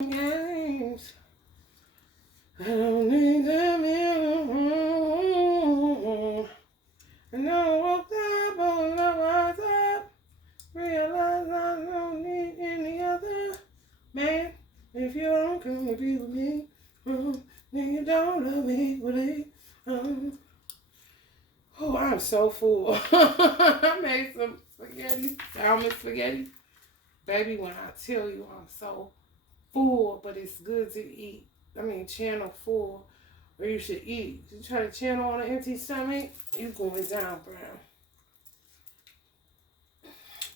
games. I don't need them anymore. And I woke up, oh, I rise up. Realize I don't need any other man. If you don't come to be with me, then you don't love me equally. Oh, I'm so full. I made some spaghetti, salmon spaghetti. Baby, when I tell you I'm so full, but it's good to eat. I mean, channel full, or you should eat. You try to channel on an empty stomach, you going down, bro.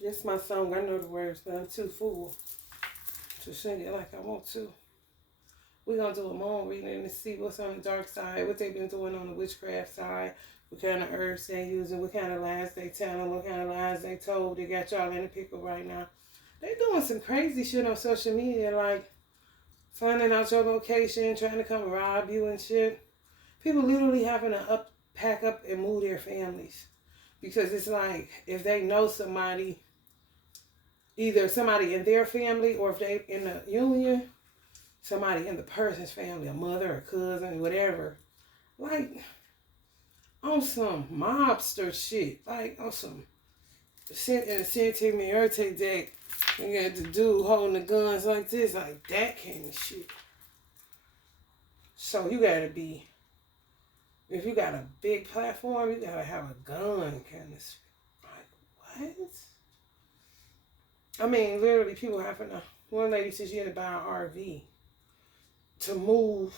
This my song. I know the words, but I'm too full to sing it like I want to. We're going to do a moon reading to see what's on the dark side, what they've been doing on the witchcraft side, what kind of herbs they using, what kind of lies they telling, what kind of lies they told. They got y'all in a pickle right now. They doing some crazy shit on social media, like finding out your location, trying to come rob you and shit. People literally having to pack up and move their families. Because it's like, if they know somebody, either somebody in their family or if they in a union, somebody in the person's family, a mother, a cousin, whatever. Like, on some mobster shit. Like, on some sentimentality deck. You got the dude holding the guns like this, like that kind of shit. So you gotta be, if you got a big platform, you gotta have a gun kind of shit. Like, what? I mean, literally, people having to, one lady said she had to buy an RV to move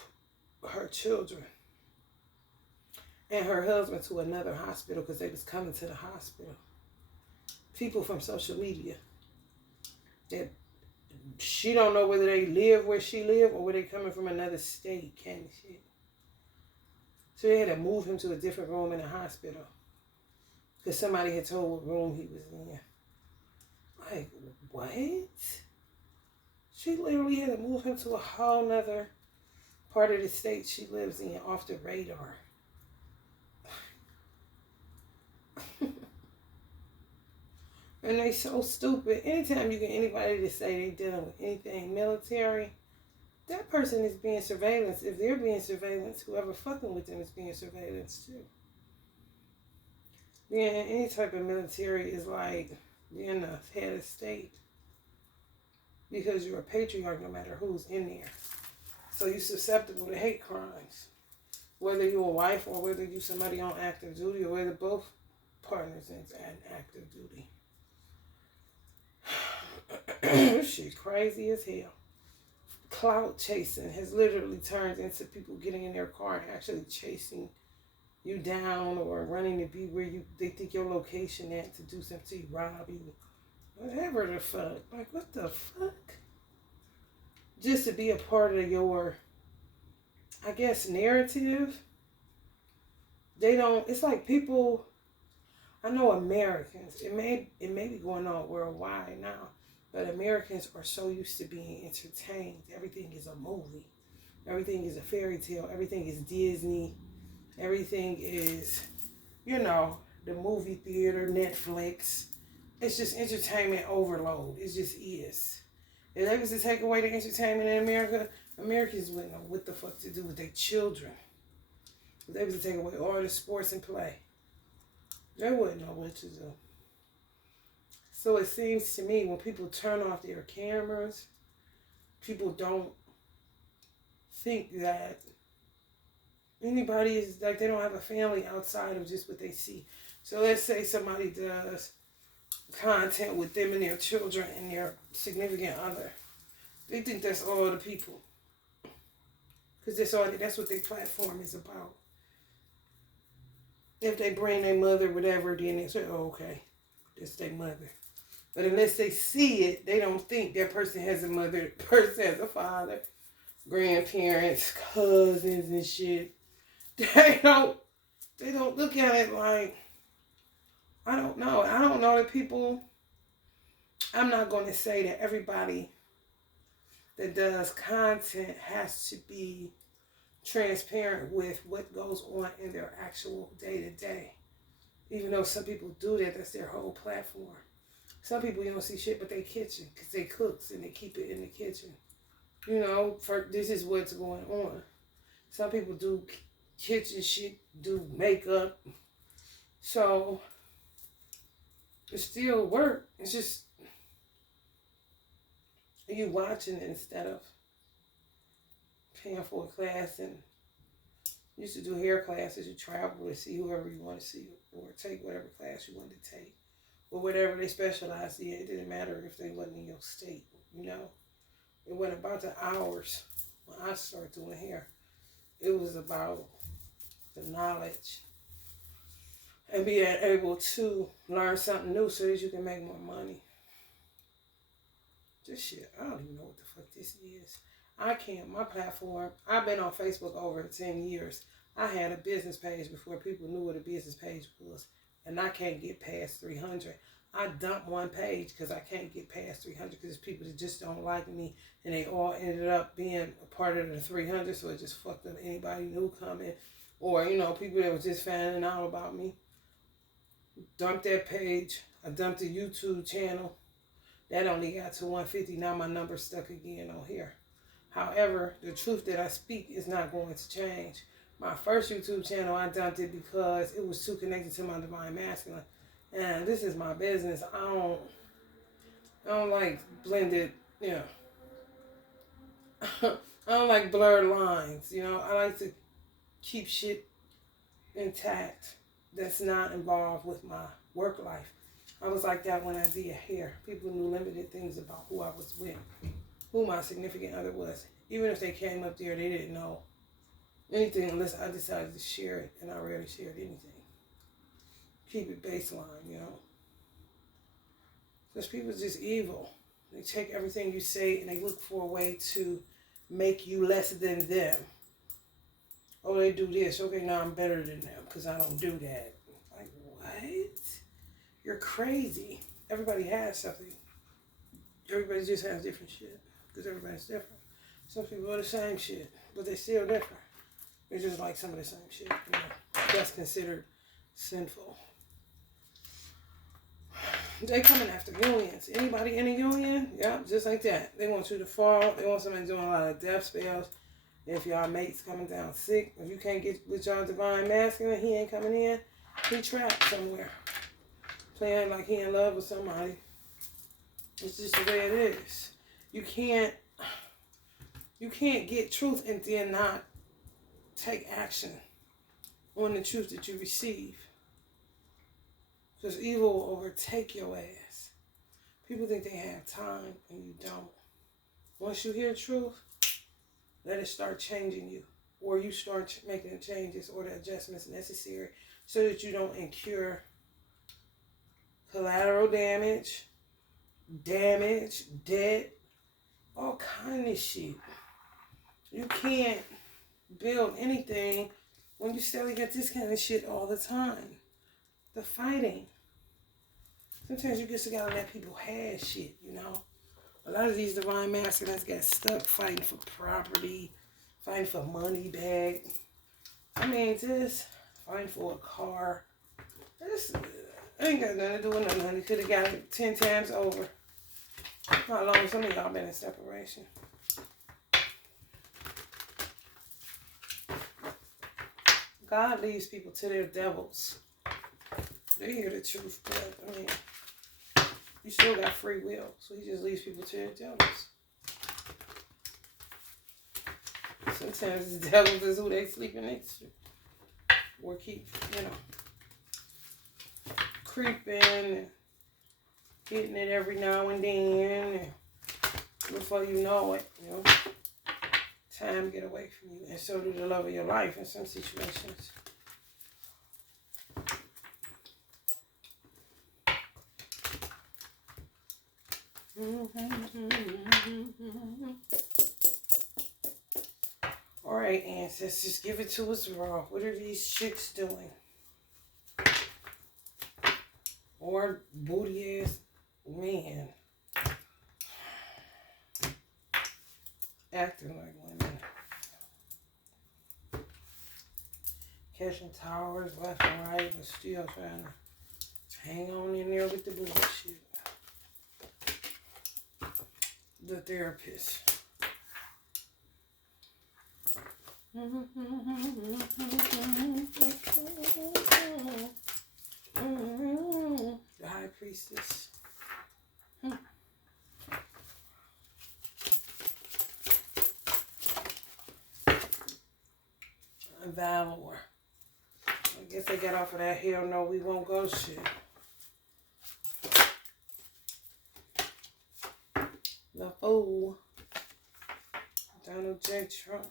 her children and her husband to another hospital because they was coming to the hospital. People from social media that she don't know whether they live where she live or where they coming from another state kind of shit. So they had to move him to a different room in the hospital because somebody had told what room he was in. Like, what? She literally had to move him to a whole nother part of the state she lives in off the radar. And they so stupid. Anytime you get anybody to say they dealing with anything military, that person is being surveillance. If they're being surveillance, whoever fucking with them is being surveillance too. Being in any type of military is like being a head of state. Because you're a patriarch no matter who's in there. So you're susceptible to hate crimes. Whether you're a wife or whether you're somebody on active duty or whether both partners in active duty. This shit crazy as hell. Clout chasing has literally turned into people getting in their car and actually chasing you down or running to be where they think your location at to do something to rob you. Whatever the fuck. Like, what the fuck? Just to be a part of your, I guess, narrative. They don't, it's like people, I know Americans, it may be going on worldwide now, but Americans are so used to being entertained. Everything is a movie. Everything is a fairy tale. Everything is Disney. Everything is, the movie theater, Netflix. It's just entertainment overload. It just is. If they was to take away the entertainment in America, Americans wouldn't know what the fuck to do with their children. If they was to take away all the sports and play, they wouldn't know what to do. So it seems to me when people turn off their cameras, people don't think that anybody is, like, they don't have a family outside of just what they see. So let's say somebody does content with them and their children and their significant other. They think that's all the people. Because that's what their platform is about. If they bring their mother, whatever, then they say, oh, okay, that's their mother. But unless they see it, they don't think that person has a mother, person has a father, grandparents, cousins and shit. They don't look at it like, I don't know. I don't know that people, I'm not going to say that everybody that does content has to be transparent with what goes on in their actual day-to-day. Even though some people do that, that's their whole platform. Some people, you don't see shit but their kitchen because they cooks and they keep it in the kitchen. You know, for this is what's going on. Some people do kitchen shit, do makeup. So it still work. It's just you watching it instead of paying for a class. And used to do hair classes. You travel to see whoever you want to see or take whatever class you wanted to take. Or whatever they specialized in. It didn't matter if they wasn't in your state, you know. It wasn't about the hours when I started doing hair. It was about the knowledge and being able to learn something new so that you can make more money. This shit, I don't even know what the fuck this is. I can't, my platform, I've been on Facebook over 10 years. I had a business page before people knew what a business page was. And I can't get past 300. I dumped one page because I can't get past 300 because people that just don't like me. And they all ended up being a part of the 300. So it just fucked up anybody new coming. Or, you know, people that was just finding out about me. Dumped that page. I dumped the YouTube channel. That only got to 150. Now my number's stuck again on here. However, the truth that I speak is not going to change. My first YouTube channel, I dumped it because it was too connected to my divine masculine. And this is my business. I don't like blended, you know. I don't like blurred lines, you know. I like to keep shit intact that's not involved with my work life. I was like that when I did hair. People knew limited things about who I was with, who my significant other was. Even if they came up there, they didn't know anything unless I decided to share it, and I rarely shared anything. Keep it baseline, you know. Because people are just evil. They take everything you say and they look for a way to make you less than them. Oh, they do this. Okay, now I'm better than them because I don't do that. Like, what? You're crazy. Everybody has something. Everybody just has different shit because everybody's different. Some people are the same shit, but they're still different. They're just like some of the same shit. You know? That's considered sinful. They coming after unions. Anybody in a union? Yep, just like that. They want you to fall. They want somebody doing a lot of death spells. If y'all mates coming down sick, if you can't get with y'all divine masculine, he ain't coming in. He trapped somewhere. Playing like he in love with somebody. It's just the way it is. You can't get truth and then not take action on the truth that you receive. Because evil will overtake your ass. People think they have time and you don't. Once you hear truth, let it start changing you. Or you start making the changes or the adjustments necessary so that you don't incur collateral damage, debt, all kind of shit. You can't build anything when you still get this kind of shit all the time. The fighting. Sometimes you just gotta let people have shit, you know. A lot of these divine masculines got stuck fighting for property, fighting for money back. I mean, just fighting for a car. This ain't got nothing to do with nothing. They could have got it 10 times over. How long some of y'all been in separation? God leaves people to their devils. They hear the truth, but I mean, you still got free will, so he just leaves people to their devils. Sometimes the devils is who they sleeping next to, or keep, you know, creeping and hitting it every now and then, and before you know it, you know, time get away from you, and so do the love of your life in some situations. All right, ancestors, give it to us raw. What are these chicks doing? Or booty ass men acting like women, catching towers left and right, but still trying to hang on in there with the bullshit. The therapist. The high priestess. Valor. I guess they got off of that hell no we won't go shit. The fool. Donald J. Trump.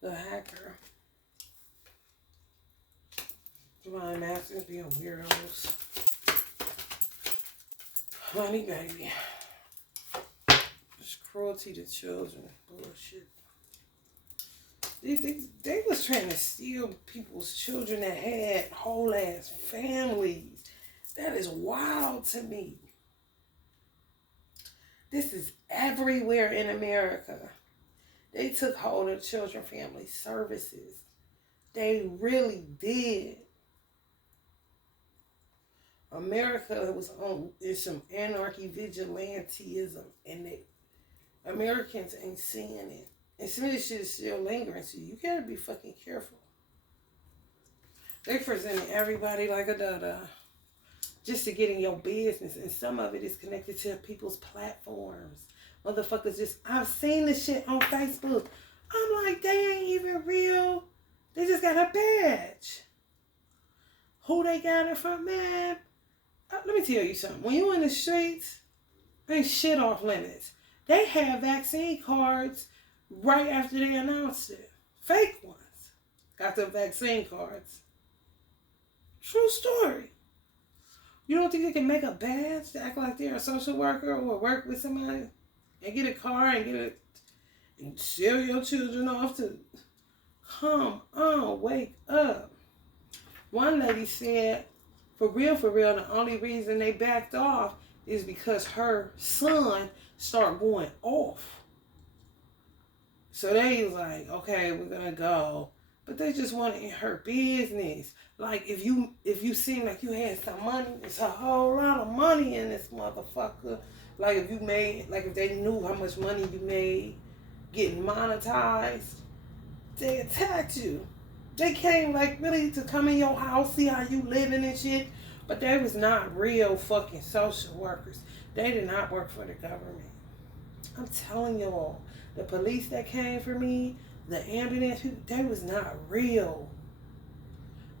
The hacker. Divine Masters being weirdos. Honey baby. It's cruelty to children. Bullshit. They was trying to steal people's children that had whole ass families. That is wild to me. This is everywhere in America. They took hold of children family services. They really did. America was on some anarchy vigilantism, and Americans ain't seeing it. And some of this shit is still lingering, so you gotta be fucking careful. They presenting everybody like a dada just to get in your business, and some of it is connected to people's platforms. Motherfuckers I've seen this shit on Facebook. I'm like, they ain't even real. They just got a badge. Who they got it from, man? Let me tell you something. When you in the streets, ain't shit off limits. They have vaccine cards right after they announced it. Fake ones. Got the vaccine cards. True story. You don't think they can make a badge to act like they're a social worker or work with somebody and get a car and and sell your children off to? Come on, wake up. One lady said, for real, the only reason they backed off is because her son started going off. So they was like, okay, we're gonna go. But they just wanted in her business. Like, if you seem like you had some money, it's a whole lot of money in this motherfucker. Like, if they knew how much money you made getting monetized, they attacked you. They came, like, really to come in your house, see how you living and shit. But they was not real fucking social workers. They did not work for the government. I'm telling y'all, the police that came for me, the ambulance people, they was not real.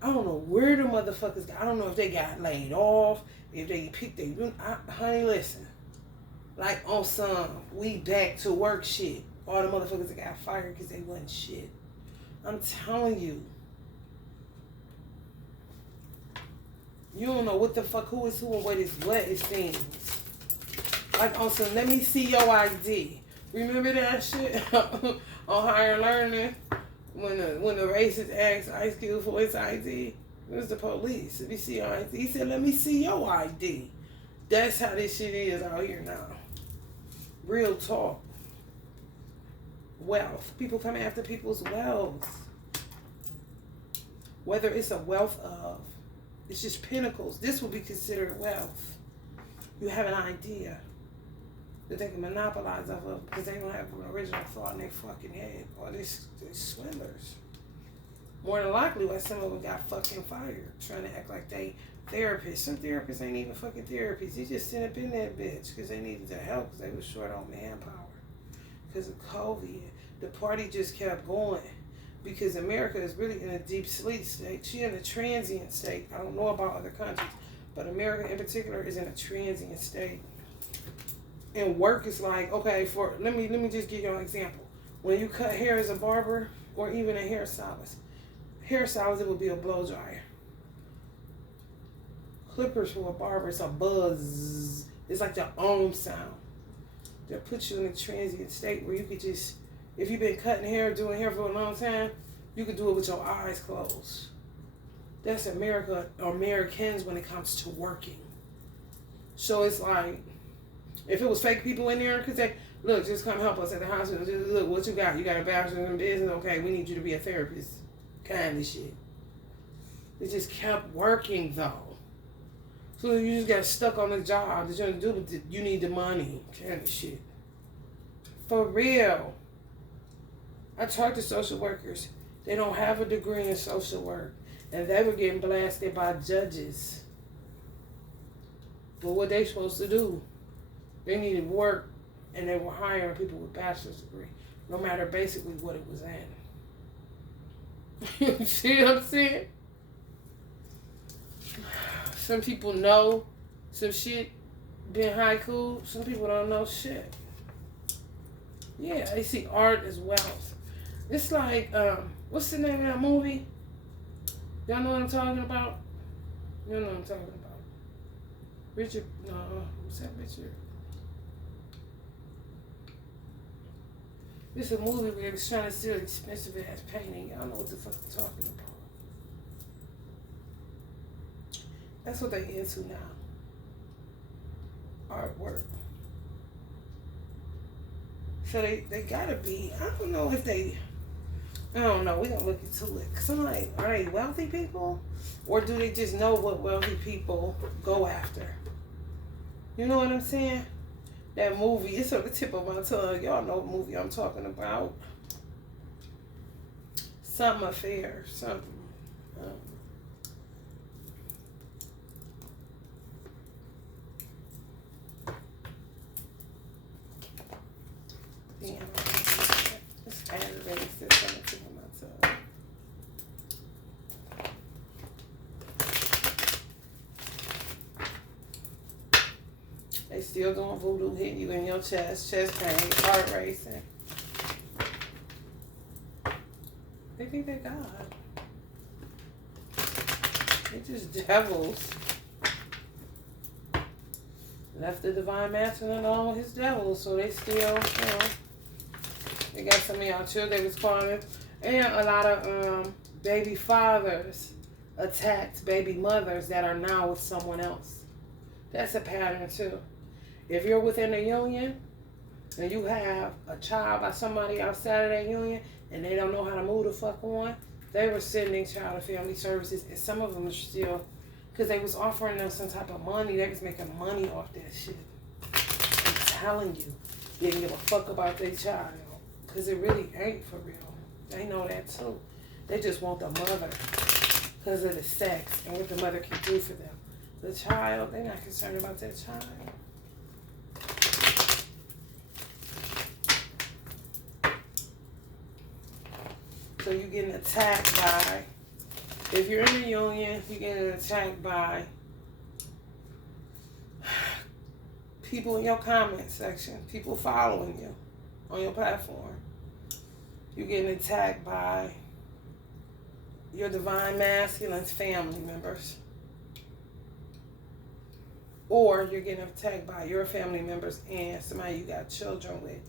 I don't know where the motherfuckers got. I don't know if they got laid off, if they picked honey, listen. Like on some we back to work shit. All the motherfuckers that got fired because they wasn't shit. I'm telling you. You don't know what the fuck, who is who and what is what, it seems. Like on some, let me see your ID. Remember that shit on Higher Learning? When the racist asked Ice Cube for his ID, it was the police. Let me see your ID. He said, let me see your ID. That's how this shit is out here now. Real talk. Wealth. People come after people's wealth. Whether it's a wealth of, it's just pinnacles. This would be considered wealth. You have an idea that they can monopolize off of because they don't have an original thought in their fucking head. Or they're swindlers. More than likely, why some of them got fucking fired trying to act like they therapists. Some therapists ain't even fucking therapists. They just sit up in that bitch because they needed the help because they was short on manpower. Because of COVID, the party just kept going. Because America is really in a deep sleep state. She's in a transient state. I don't know about other countries, but America in particular is in a transient state. And work is like, okay, let me just give you an example. When you cut hair as a barber or even a hairstylist, it would be a blow dryer. Clippers for a barber, it's a buzz. It's like the sound. That puts you in a transient state where you could just, if you've been cutting hair, doing hair for a long time, you could do it with your eyes closed. That's Americans when it comes to working. So it's like, if it was fake people in there, because they, look, just come help us at the hospital. Just look, what you got? You got a bachelor's in business? Okay, we need you to be a therapist. Kind of shit. It just kept working, though. So you just got stuck on the job that you don't do, but you need the money. Kind of shit. For real. I talked to social workers. They don't have a degree in social work. And they were getting blasted by judges. But what they supposed to do? They needed work, and they were hiring people with bachelor's degree, no matter basically what it was in. You see what I'm saying? Some people know some shit being haiku. Some people don't know shit. Yeah, they see art as wealth. It's like, what's the name of that movie? Y'all know what I'm talking about? You know what I'm talking about. Richard, no, what's that Richard? It's a movie where they was trying to steal expensive ass painting. Y'all know what the fuck I'm talking about. That's what they into now. Artwork. So they gotta be, I don't know if they, I don't know, we gonna look into it. Cause I'm like, are they wealthy people? Or do they just know what wealthy people go after? You know what I'm saying? That movie, it's on the tip of my tongue. Y'all know what movie I'm talking about. Something affair, something. Damn, it's aggravating. It's on the tip of my tongue. They still doing voodoo, hitting you in your chest pain, heart racing. They think they're God. They're just devils. Left the divine masculine alone with his devils, so they still, you know, they got some of y'all children they was calling, and a lot of baby fathers attacked baby mothers that are now with someone else. That's a pattern too. If you're within a union and you have a child by somebody outside of that union and they don't know how to move the fuck on, they were sending child and family services, and some of them are still, because they was offering them some type of money. They was making money off that shit. I'm telling you, they didn't give a fuck about their child, because it really ain't for real. They know that too. They just want the mother because of the sex and what the mother can do for them. The child, they're not concerned about that child. So you're getting attacked by, if you're in the union, you're getting attacked by people in your comment section, people following you on your platform. You're getting attacked by your divine masculine's family members. Or you're getting attacked by your family members and somebody you got children with.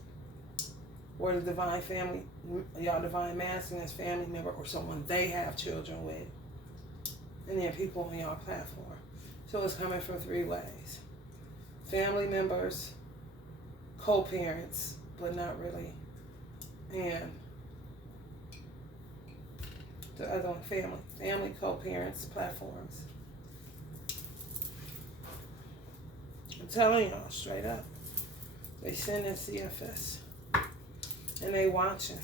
Or the divine family, y'all divine masculine's family member, or someone they have children with. And then people on y'all platform. So it's coming from three ways. Family members, co-parents, but not really. And the other one, family, co-parents, platforms. I'm telling y'all straight up. They send in CFS. And they watching.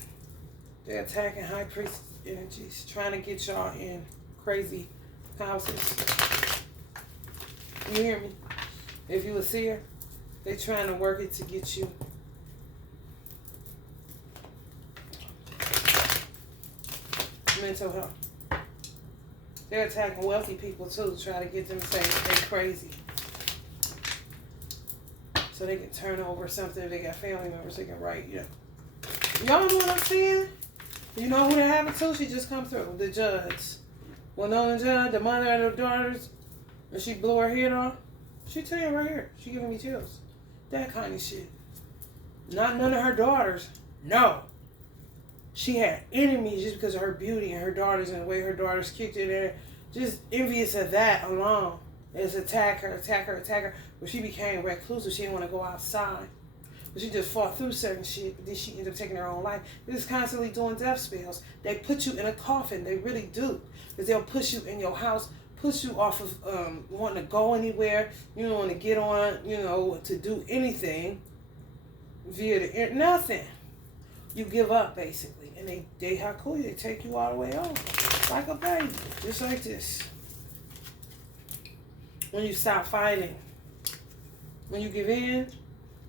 They're attacking high priest energies, trying to get y'all in crazy houses. You hear me? If you a seer, they trying to work it to get you. Mental health. They're attacking wealthy people too, trying to get them to say they're crazy. So they can turn over something if they got family members they can write, you know. Y'all know what I'm saying? You know who that happened to? She just come through. The judge. Well, known judge, the mother of the daughters, and she blew her head off. She tell you right here. She giving me chills. That kind of shit. Not none of her daughters. No. She had enemies just because of her beauty and her daughters and the way her daughters kicked in there. Just envious of that alone. Is attack her. But she became reclusive. She didn't want to go outside. But she just fought through certain shit. But then she ended up taking her own life. They're just constantly doing death spells. They put you in a coffin. They really do. Because they'll push you in your house, push you off of wanting to go anywhere. You don't want to get on, to do anything. via the internet. Nothing. You give up, basically. And they how cool, they take you all the way over. Like a baby. Just like this. When you stop fighting. When you give in,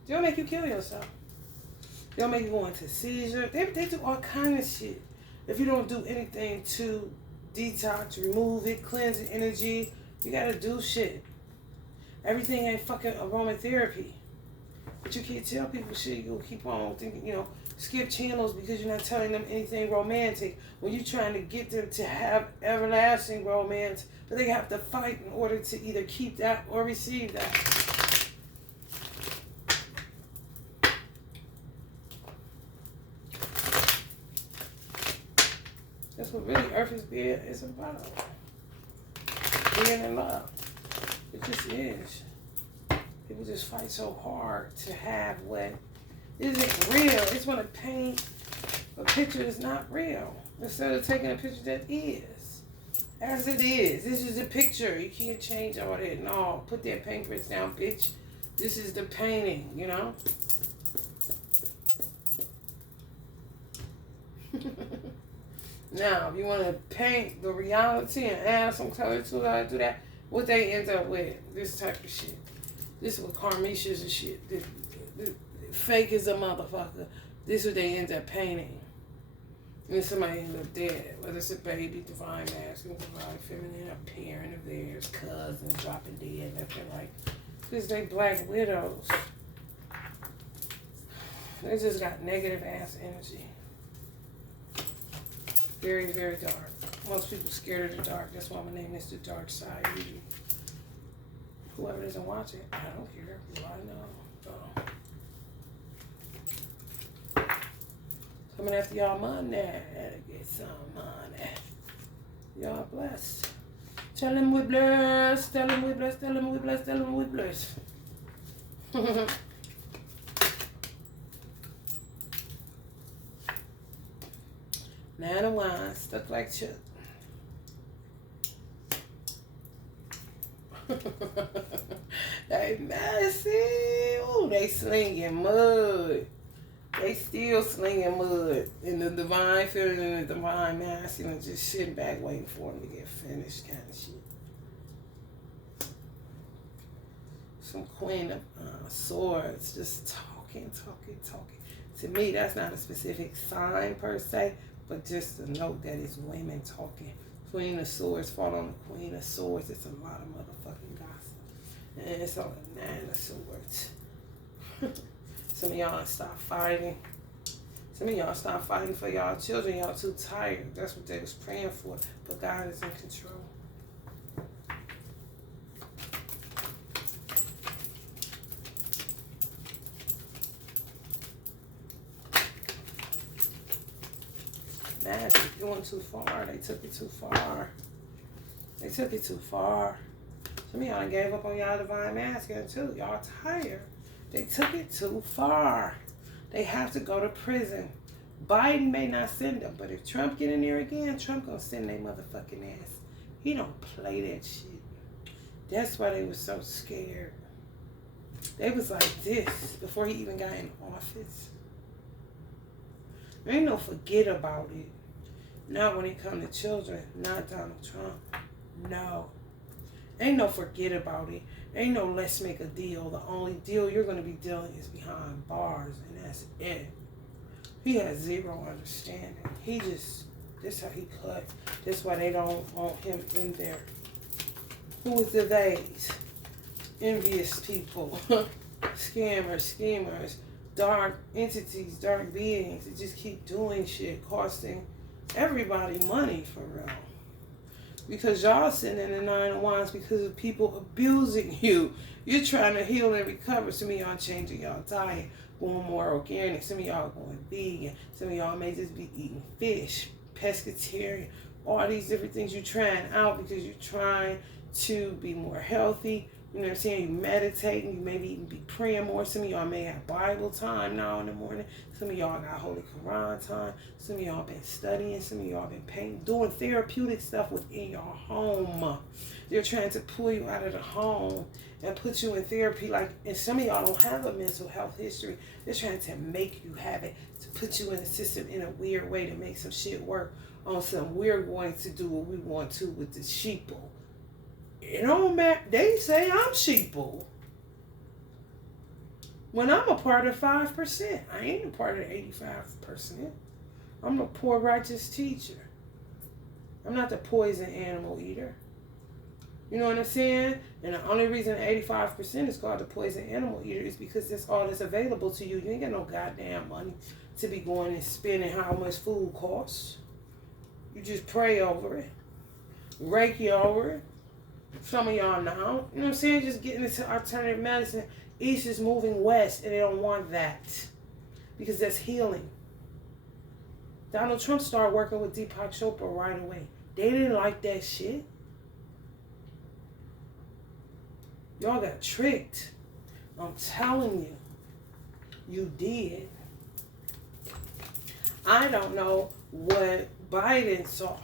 they'll make you kill yourself. They'll make you go into seizure. They do all kind of shit. If you don't do anything to detox, remove it, cleanse the energy, you gotta do shit. Everything ain't fucking aromatherapy. But you can't tell people shit. You'll keep on thinking, skip channels because you're not telling them anything romantic. When you're trying to get them to have everlasting romance, but they have to fight in order to either keep that or receive that. That's what really Earth is about. Being in love. It just is. People just fight so hard to have what isn't real. It's want to paint a picture that's not real. Instead of taking a picture that is. As it is. This is a picture. You can't change all that. No. Put that paintbrush down, bitch. This is the painting, Now, if you want to paint the reality and add some color to it, do that, what they end up with, this type of shit. This is what karmishas and shit. The fake is a motherfucker. This is what they end up painting. And somebody ends up dead. Whether it's a baby, divine masculine, divine feminine, a parent of theirs, cousins dropping dead, nothing like. Because they black widows. They just got negative ass energy. Very, very dark. Most people scared of the dark. That's why my name is the Darkside. Whoever doesn't watch it, I don't care. I know. Coming after y'all money. Get some money. Y'all blessed. Tell them we blessed. Tell them we blessed. Tell them we blessed. Tell them we blessed. Man of wine, stuck like Chuck. They messy. Ooh, they slinging mud. They still slinging mud. In the divine feminine and the divine masculine, just sitting back waiting for them to get finished kind of shit. Some queen of swords, just talking. To me, that's not a specific sign per se, but just to note that it's women talking. Queen of Swords, fall on the Queen of Swords. It's a lot of motherfucking gossip. And it's on the Nine of Swords. Some of y'all stop fighting. Some of y'all stop fighting for y'all children. Y'all too tired. That's what they was praying for. But God is in control. Magic. It went too far. They took it too far. They took it too far. Some of y'all gave up on y'all divine masculine too. Y'all tired. They took it too far. They have to go to prison. Biden may not send them, but if Trump get in there again, Trump gonna send their motherfucking ass. He don't play that shit. That's why they was so scared. They was like this before he even got in office. There ain't no forget about it. Not when it come to children. Not Donald Trump. No. Ain't no forget about it. Ain't no let's make a deal. The only deal you're going to be dealing is behind bars, and that's it. He has zero understanding. He just, this how he cut. That's why they don't want him in there. Who is the theys? Envious people. Scammers, schemers, dark entities, dark beings that just keep doing shit, costing everybody money for real. Because y'all sitting in the Nine of Wands because of people abusing you. You're trying to heal and recover. Some of y'all changing y'all diet, going more organic. Some of y'all going vegan. Some of y'all may just be eating fish, pescatarian, all these different things you're trying out because you're trying to be more healthy, You know what I'm saying? You meditating. You maybe even be praying more. Some of y'all may have Bible time now in the morning. Some of y'all got Holy Quran time. Some of y'all been studying. Some of y'all been painting, doing therapeutic stuff within your home. They're trying to pull you out of the home and put you in therapy. Like, and some of y'all don't have a mental health history. They're trying to make you have it, to put you in a system in a weird way to make some shit work on some. We're going to do what we want to with the sheeple. It don't matter. They say I'm sheeple when I'm a part of 5%. I ain't a part of 85%. I'm the poor righteous teacher. I'm not the poison animal eater. You know what I'm saying? And the only reason 85% is called the poison animal eater is because that's all that's available to you. You ain't got no goddamn money to be going and spending how much food costs. You just pray over it. Reiki over it. Some of y'all now, you know what I'm saying? Just getting into alternative medicine. East is moving west, and they don't want that because that's healing. Donald Trump started working with Deepak Chopra right away. They didn't like that shit. Y'all got tricked. I'm telling you. You did. I don't know what Biden saw.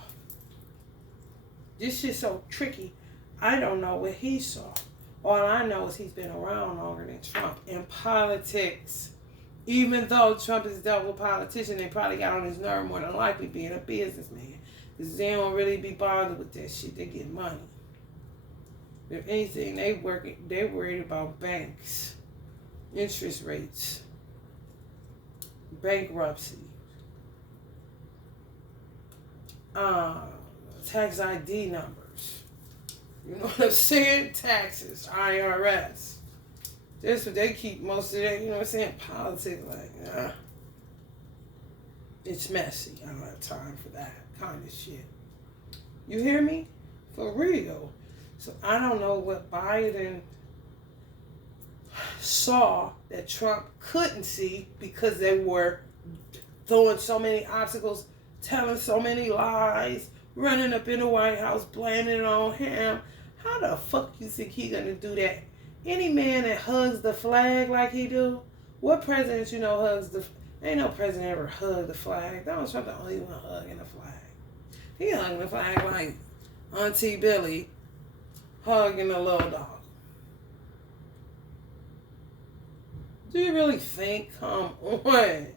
This shit's so tricky. I don't know what he saw. All I know is he's been around longer than Trump in politics. Even though Trump is a devil politician, they probably got on his nerve more than likely being a businessman. Because they don't really be bothered with that shit. They get money. If anything, they worried about banks, interest rates, bankruptcy, tax ID numbers. You know what I'm saying? Taxes, IRS. That's what they keep most of that, you know what I'm saying? Politics, like, it's messy. I don't have time for that kind of shit. You hear me? For real. So I don't know what Biden saw that Trump couldn't see because they were throwing so many obstacles, telling so many lies, running up in the White House, blaming it on him. How the fuck you think he gonna do that? Any man that hugs the flag like he do, what president you know hugs the? Ain't no president ever hugged the flag. Donald Trump the only one hugging the flag. He hugging the flag like Auntie Billy hugging a little dog. Do you really think? Come on.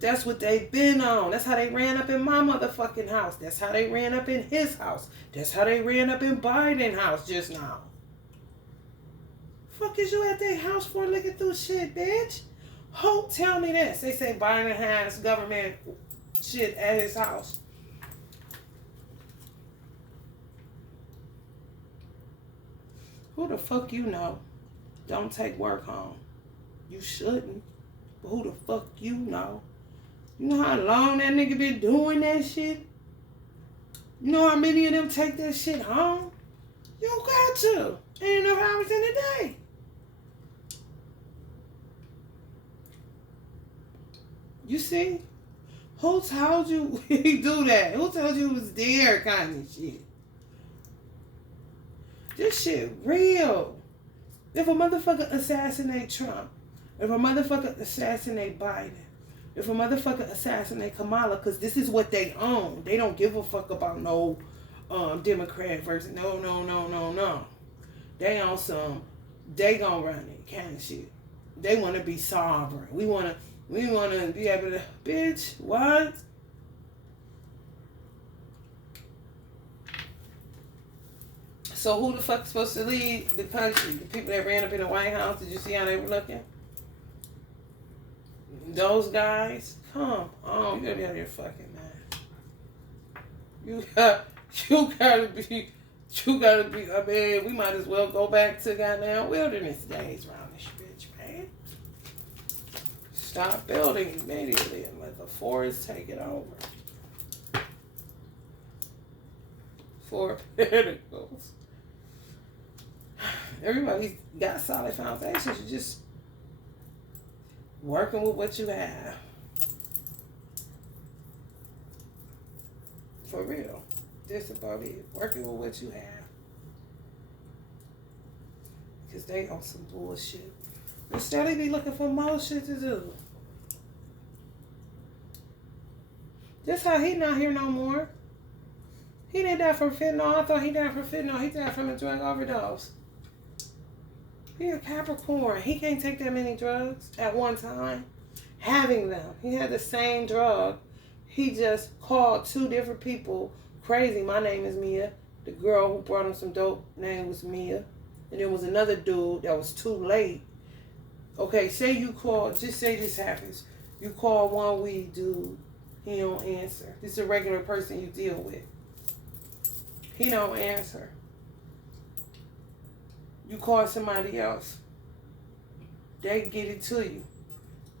That's what they've been on. That's how they ran up in my motherfucking house. That's how they ran up in his house. That's how they ran up in Biden's house just now. Fuck is you at their house for looking through shit, bitch? Who tell me this? They say Biden has government shit at his house. Who the fuck you know? Don't take work home. You shouldn't. But who the fuck you know? You know how long that nigga been doing that shit? You know how many of them take that shit home? You don't got to. Ain't enough hours in a day. You see? Who told you he do that? Who told you it was there kind of shit? This shit real. If a motherfucker assassinate Trump, if a motherfucker assassinate Biden, if a motherfucker assassinate Kamala, because this is what they own. They don't give a fuck about no Democrat versus no. They on some, they gonna run it kind of shit. They want to be sovereign. We want to be able to, bitch, what? So who the fuck is supposed to lead the country? The people that ran up in the White House, did you see how they were looking? Those guys, come on, you gotta be out of your fucking mind. You gotta be. I mean, we might as well go back to goddamn wilderness days around this bitch, man. Stop building immediately and let the forest take it over. 4 Pentacles. Everybody's got solid foundations. You just working with what you have. For real. That's about it. Working with what you have. because they on some bullshit. Instead, they be looking for more shit to do. That's how he not here no more. He didn't die from fentanyl. I thought he died from fentanyl. He died from a drug overdose. He's a Capricorn. He can't take that many drugs at one time. Having them. He had the same drug. He just called 2 different people crazy. My name is Mia. The girl who brought him some dope name was Mia. And there was another dude that was too late. Okay, say you call, just say this happens. You call one weed dude. He don't answer. This is a regular person you deal with. He don't answer. You call somebody else. They get it to you.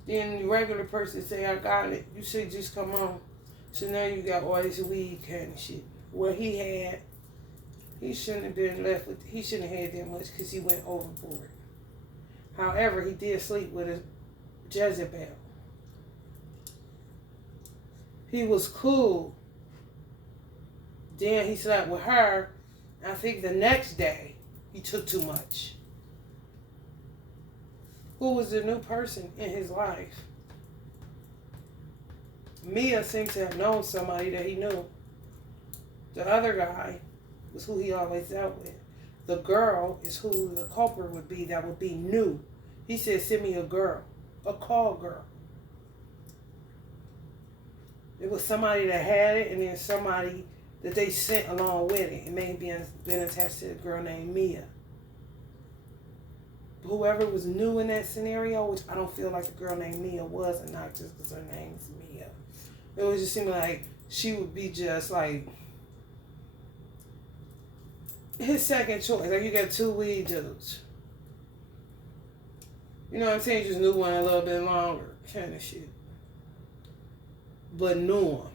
Then the regular person say, I got it. You should just come on. So now you got all this weed kind of shit. What he had, he shouldn't have been left with, he shouldn't have had that much because he went overboard. However, he did sleep with a Jezebel. He was cool. Then he slept with her. I think the next day, he took too much. Who was the new person in his life? Mia seemed to have known somebody that he knew. The other guy was who he always dealt with. The girl is who the culprit would be that would be new. He said, send me a girl, a call girl. It was somebody that had it and then somebody that they sent along with it. It may have been attached to a girl named Mia. Whoever was new in that scenario, which I don't feel like a girl named Mia was, and not just because her name is Mia. It was just seeming like she would be just like his second choice. Like you got 2 weed dudes. You know what I'm saying? You just knew one a little bit longer, kind of shit. But knew him.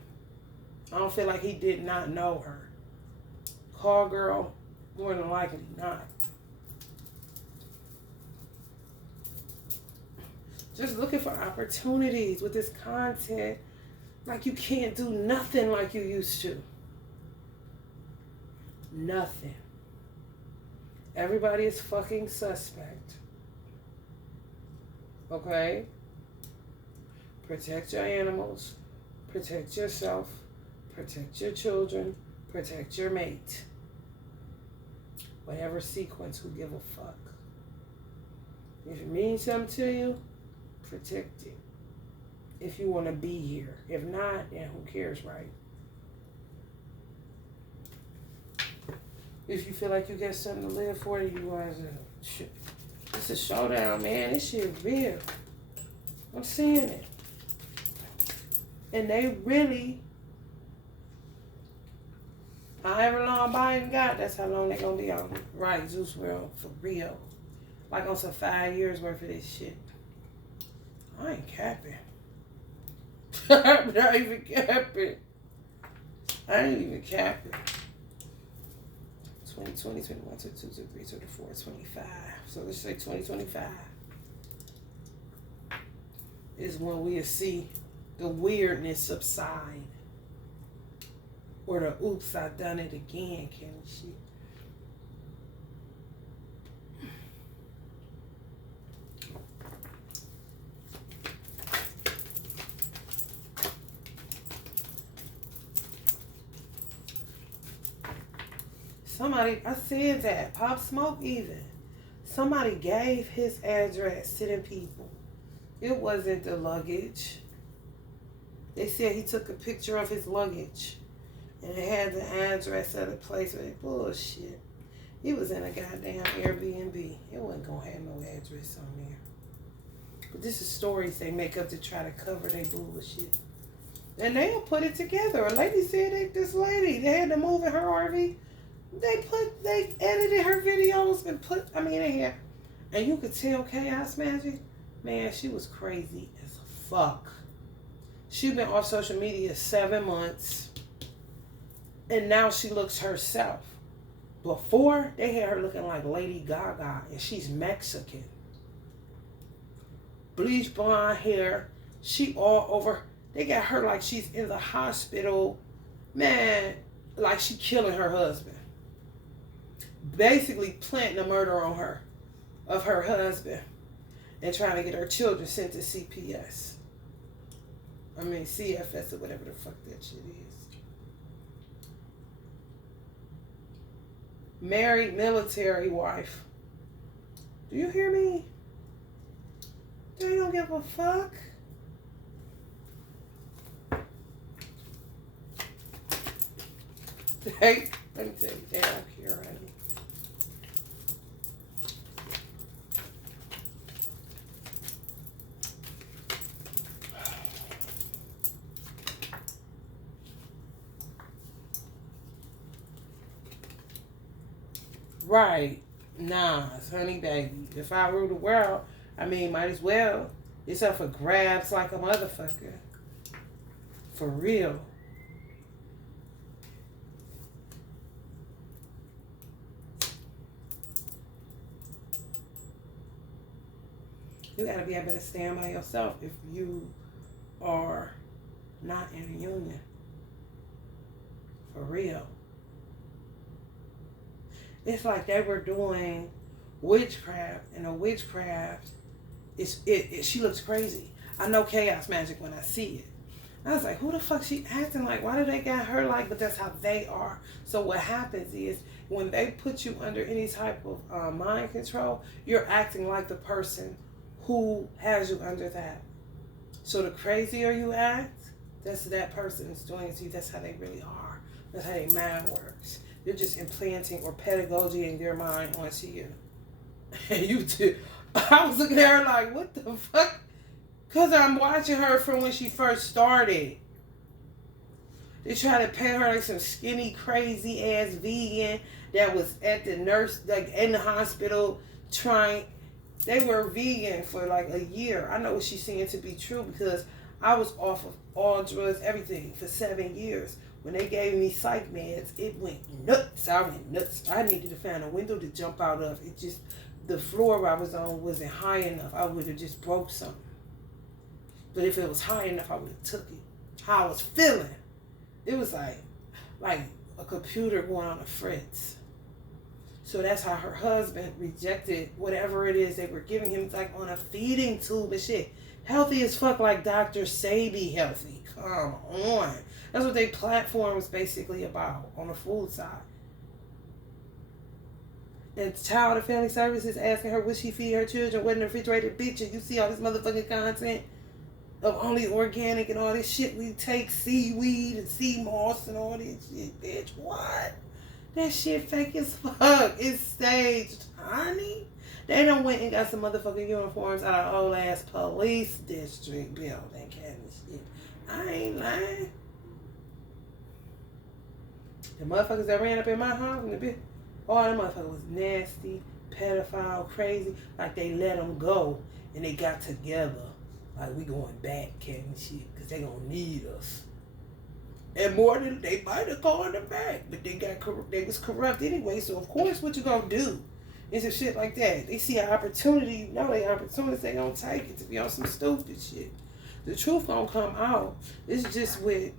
I don't feel like he did not know her. Call girl, more than likely not. Just looking for opportunities with this content. Like you can't do nothing like you used to. Nothing. Everybody is fucking suspect. Okay? Protect your animals. Protect yourself. Protect your children. Protect your mate. Whatever sequence, who give a fuck. If it means something to you, protect it. If you want to be here. If not, then who cares, right? If you feel like you got something to live for, you guys, shit. It's a showdown, man. This shit real. I'm seeing it. And they really, however long Biden got, that's how long they gonna be on right Zeus World for real. Like on some 5 years worth of this shit. I ain't capping. I'm not even capping. I ain't even capping. 2020, 21, 22, 23, 24, 25. So let's say 2025 is when we'll see the weirdness subside. Or the oops, I done it again kind of shit. Somebody, I said that, Pop Smoke even. Somebody gave his address to them people. It wasn't the luggage. They said he took a picture of his luggage. And it had the address of the place where they bullshit. He was in a goddamn Airbnb. It wasn't going to have no address on there. But this is stories they make up to try to cover their bullshit. And they'll put it together. A lady said this lady, they had to move in her RV. They edited her videos and they had, and you could tell Chaos Magic, man, she was crazy as fuck. She'd been off social media 7 months, and now she looks herself. Before, they had her looking like Lady Gaga, and she's Mexican. Bleach blonde hair, she all over, they got her like she's in the hospital, man, like she killing her husband. Basically planting a murder on her. of her husband and trying to get her children sent to CPS. I mean, CFS or whatever the fuck that shit is. Married military wife. Do you hear me? They don't give a fuck. Hey, let me tell you, they don't care, honey. Right. Nah, honey baby. If I rule the world, I mean, might as well. It's up for grabs like a motherfucker. For real. You gotta be able to stand by yourself if you are not in a union. For real. It's like they were doing witchcraft, and the witchcraft she looks crazy. I know chaos magic when I see it. I was like, who the fuck she acting like? Why do they got her like? But that's how they are. So what happens is when they put you under any type of mind control, you're acting like the person who has you under that. So the crazier you act, that's that person is doing it to you. That's how they really are. That's how their mind works. You're just implanting or pedagogy in your mind onto you. And you too. I was looking at her like, what the fuck? Because I'm watching her from when she first started. They try to paint her like some skinny, crazy ass vegan that was at the nurse, like in the hospital trying. They were vegan for like a year. I know what she's saying to be true because I was off of all drugs, everything for 7 years. When they gave me psych meds, it went nuts. I went nuts. I needed to find a window to jump out of. It just, the floor I was on wasn't high enough. I would have just broke something. But if it was high enough, I would have took it. How I was feeling. It was like a computer going on a fritz. So that's how her husband rejected whatever it is they were giving him. It's like on a feeding tube and shit. Healthy as fuck, like Dr. Sabi healthy. Come on. That's what their platform is basically about on the food side. And Child and Family Services asking her, would she feed her children? What in the refrigerator, bitch? And you see all this motherfucking content of only organic and all this shit. We take seaweed and sea moss and all this shit, bitch. What? That shit fake as fuck. It's staged, honey. They done went and got some motherfucking uniforms out of old ass police district building kind of shit. I ain't lying. The motherfuckers that ran up in my house, and the all them motherfuckers was nasty, pedophile, crazy. Like they let them go and they got together. Like we going back, cat and shit, because they gonna need us. And more than they might have called them back, but they was corrupt anyway. So of course, what you gonna do? It's a shit like that. They see an opportunity, you know they opportunities, they gonna take it to be on some stupid shit. The truth gonna come out. It's just with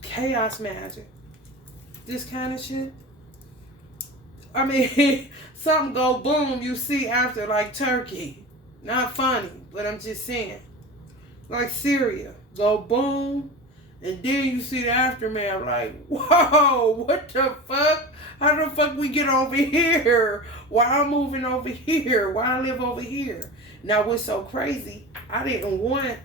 chaos magic, this kind of shit. I mean, something go boom, you see after like Turkey. Not funny, but I'm just saying. Like Syria, go boom. And then you see the aftermath, like, whoa, what the fuck? How the fuck we get over here? Why I'm moving over here? Why I live over here? Now, what's so crazy, I didn't want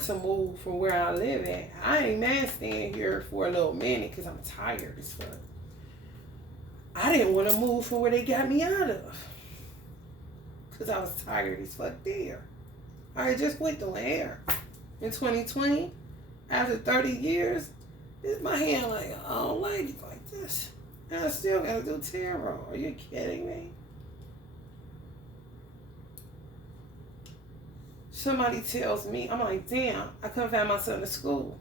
to move from where I live at. I ain't mad staying here for a little minute because I'm tired as fuck. I didn't want to move from where they got me out of because I was tired as fuck there. I just went to hair. In 2020, after 30 years, it's my hand like an old lady like this. And I still gotta do tarot. Are you kidding me? Somebody tells me, I'm like, damn, I couldn't find my son to school.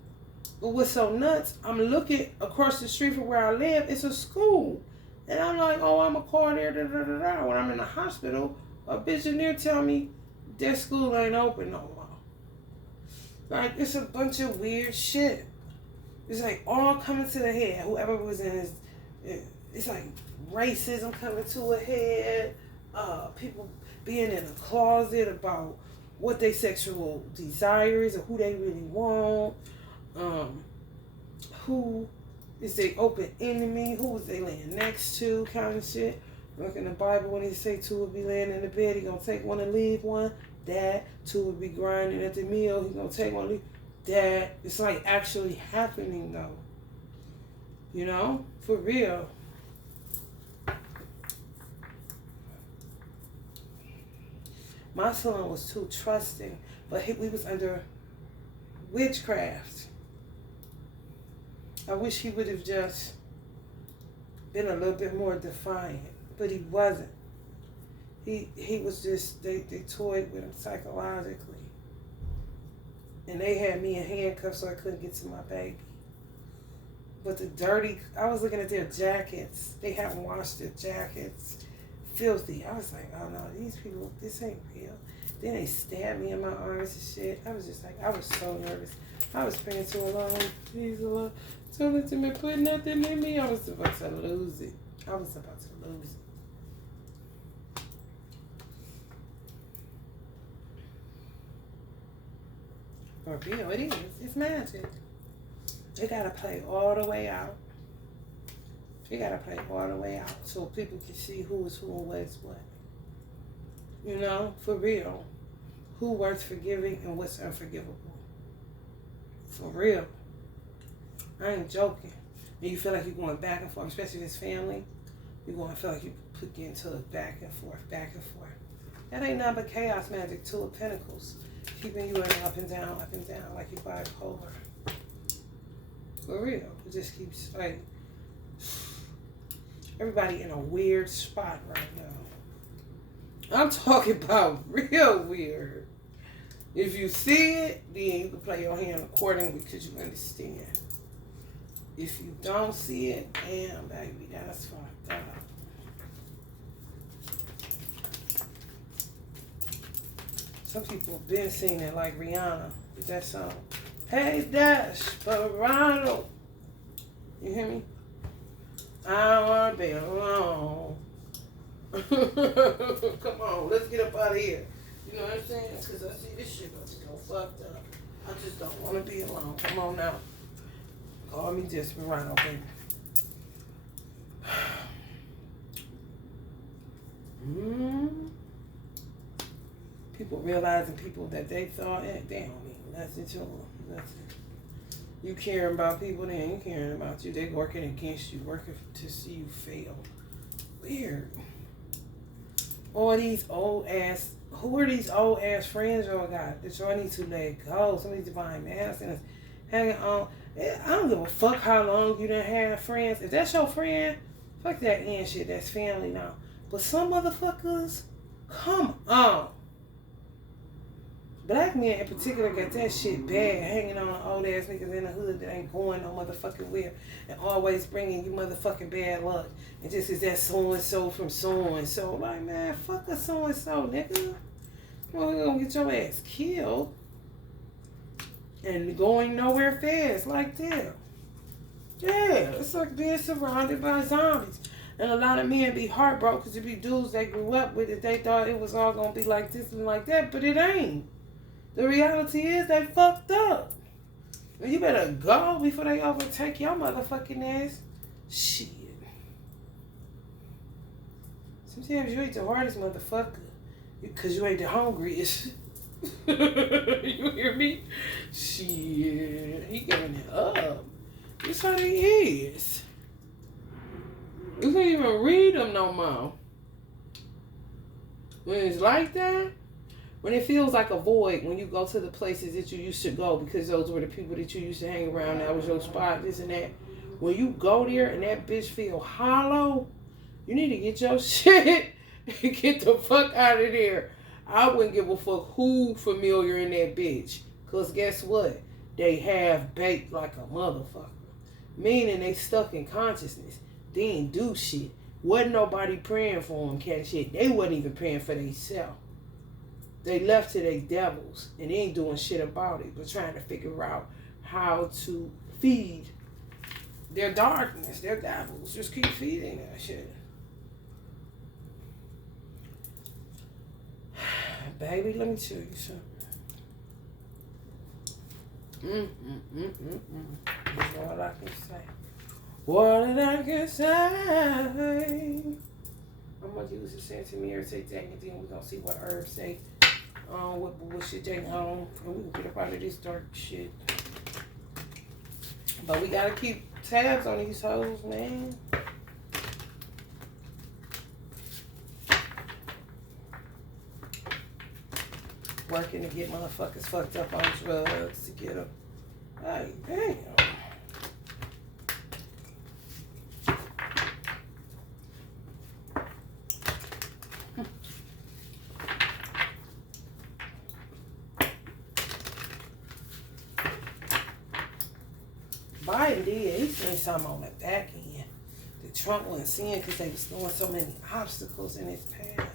But what's so nuts, I'm looking across the street from where I live, it's a school. And I'm like, oh, I'm a call there, da da da da. When I'm in the hospital, a bitch in there tell me their school ain't open no more. Like, it's a bunch of weird shit. It's like all coming to the head. Whoever was in it's like racism coming to a head. People being in a closet about what their sexual desire is or who they really want. Who is their open enemy? Who is they laying next to? Kind of shit. Look in the Bible when he say two will be laying in the bed, he gonna take one and leave one. That two will be grinding at the meal, he gonna take one and leave. That it's like actually happening though. You know, for real. My son was too trusting, but we was under witchcraft. I wish he would have just been a little bit more defiant, but he wasn't. He was just, they toyed with him psychologically. And they had me in handcuffs so I couldn't get to my baby. But I was looking at their jackets. They haven't washed their jackets. Filthy. I was like, oh no, these people, this ain't real. Then they stabbed me in my arms and shit. I was just like, I was so nervous. I was praying to Allah, please Allah, don't let them put nothing in me. I was about to lose it. For real, it is. It's magic. They gotta play all the way out. So people can see who is who and what is what. You know, for real. Who worth forgiving and what's unforgivable. For real. I ain't joking. And you feel like you're going back and forth, especially this family. You're going to feel like you get into a back and forth. That ain't nothing but chaos magic, two of pentacles. Keeping you in up and down, like you're bipolar. For real. It just keeps like everybody in a weird spot right now. I'm talking about real weird. If you see it, then you can play your hand accordingly because you understand. If you don't see it, damn, baby, that's fucked up. Some people have been singing it like Rihanna with that song. Hey, Dash, but Ronald. You hear me? I want to be alone. Come on, let's get up out of here. You know what I'm saying? Because I see this shit about to go fucked up. I just don't want to be alone. Come on now. Call me Desperado, baby. People realizing people that they thought, they don't mean nothing to them. Nothing. You caring about people, they ain't caring about you. They working against you, working to see you fail. Weird. All these old ass, who are these old ass friends y'all got that y'all need to let go? Some of these divine masters hanging on. I don't give a fuck how long you done have friends. If that's your friend, fuck that end shit. That's family now. But some motherfuckers, come on. Black men in particular got that shit bad, hanging on old ass niggas in the hood that ain't going no motherfucking where, and always bringing you motherfucking bad luck. And just is that so and so from so and so. Like, man, fuck a so and so, nigga. Well, we gonna get your ass killed and going nowhere fast like that. Yeah, it's like being surrounded by zombies. And a lot of men be heartbroken because it be dudes they grew up with it. They thought it was all gonna be like this and like that, but it ain't. The reality is they fucked up. And you better go before they overtake your motherfucking ass. Shit. Sometimes you ain't the hardest motherfucker because you ain't the hungriest. You hear me? Shit. He giving it up. That's how he is. You can't even read them no more. When it's like that, when it feels like a void, when you go to the places that you used to go because those were the people that you used to hang around, that was your spot, this and that. When you go there and that bitch feel hollow, you need to get your shit and get the fuck out of there. I wouldn't give a fuck who familiar in that bitch. Because guess what? They have baked like a motherfucker. Meaning they stuck in consciousness. They ain't do shit. Wasn't nobody praying for them, cat shit. They wasn't even praying for themselves. They left to their devils and they ain't doing shit about it, but trying to figure out how to feed They're darkness. They're devils. Just keep feeding that shit. Baby, let me tell you something. That's all I can say. What did I can say? I'm gonna use the centimere today, and then we're gonna see what herbs say. What bullshit they on, and we can get up out of this dark shit. But we gotta keep tabs on these hoes, man. Working to get motherfuckers fucked up on drugs to get them. Like, damn. Biden did. He seen something on the back end that Trump wasn't seeing because they was throwing so many obstacles in his path.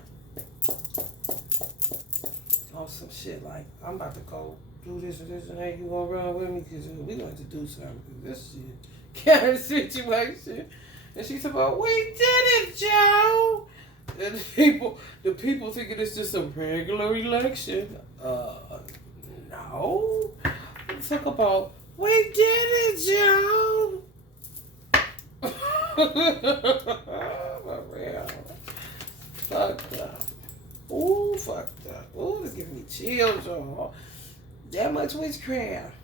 On some shit like, I'm about to go do this and this and that. You gonna run with me? Because we going to do something. This shit kind of situation. And she said, well, we did it, Joe. And the people thinking it's just a regular election. No. Talk about, we did it, Joe. For real. Fucked up. Ooh, fucked up. Ooh, it's giving me chills, y'all. That much witchcraft.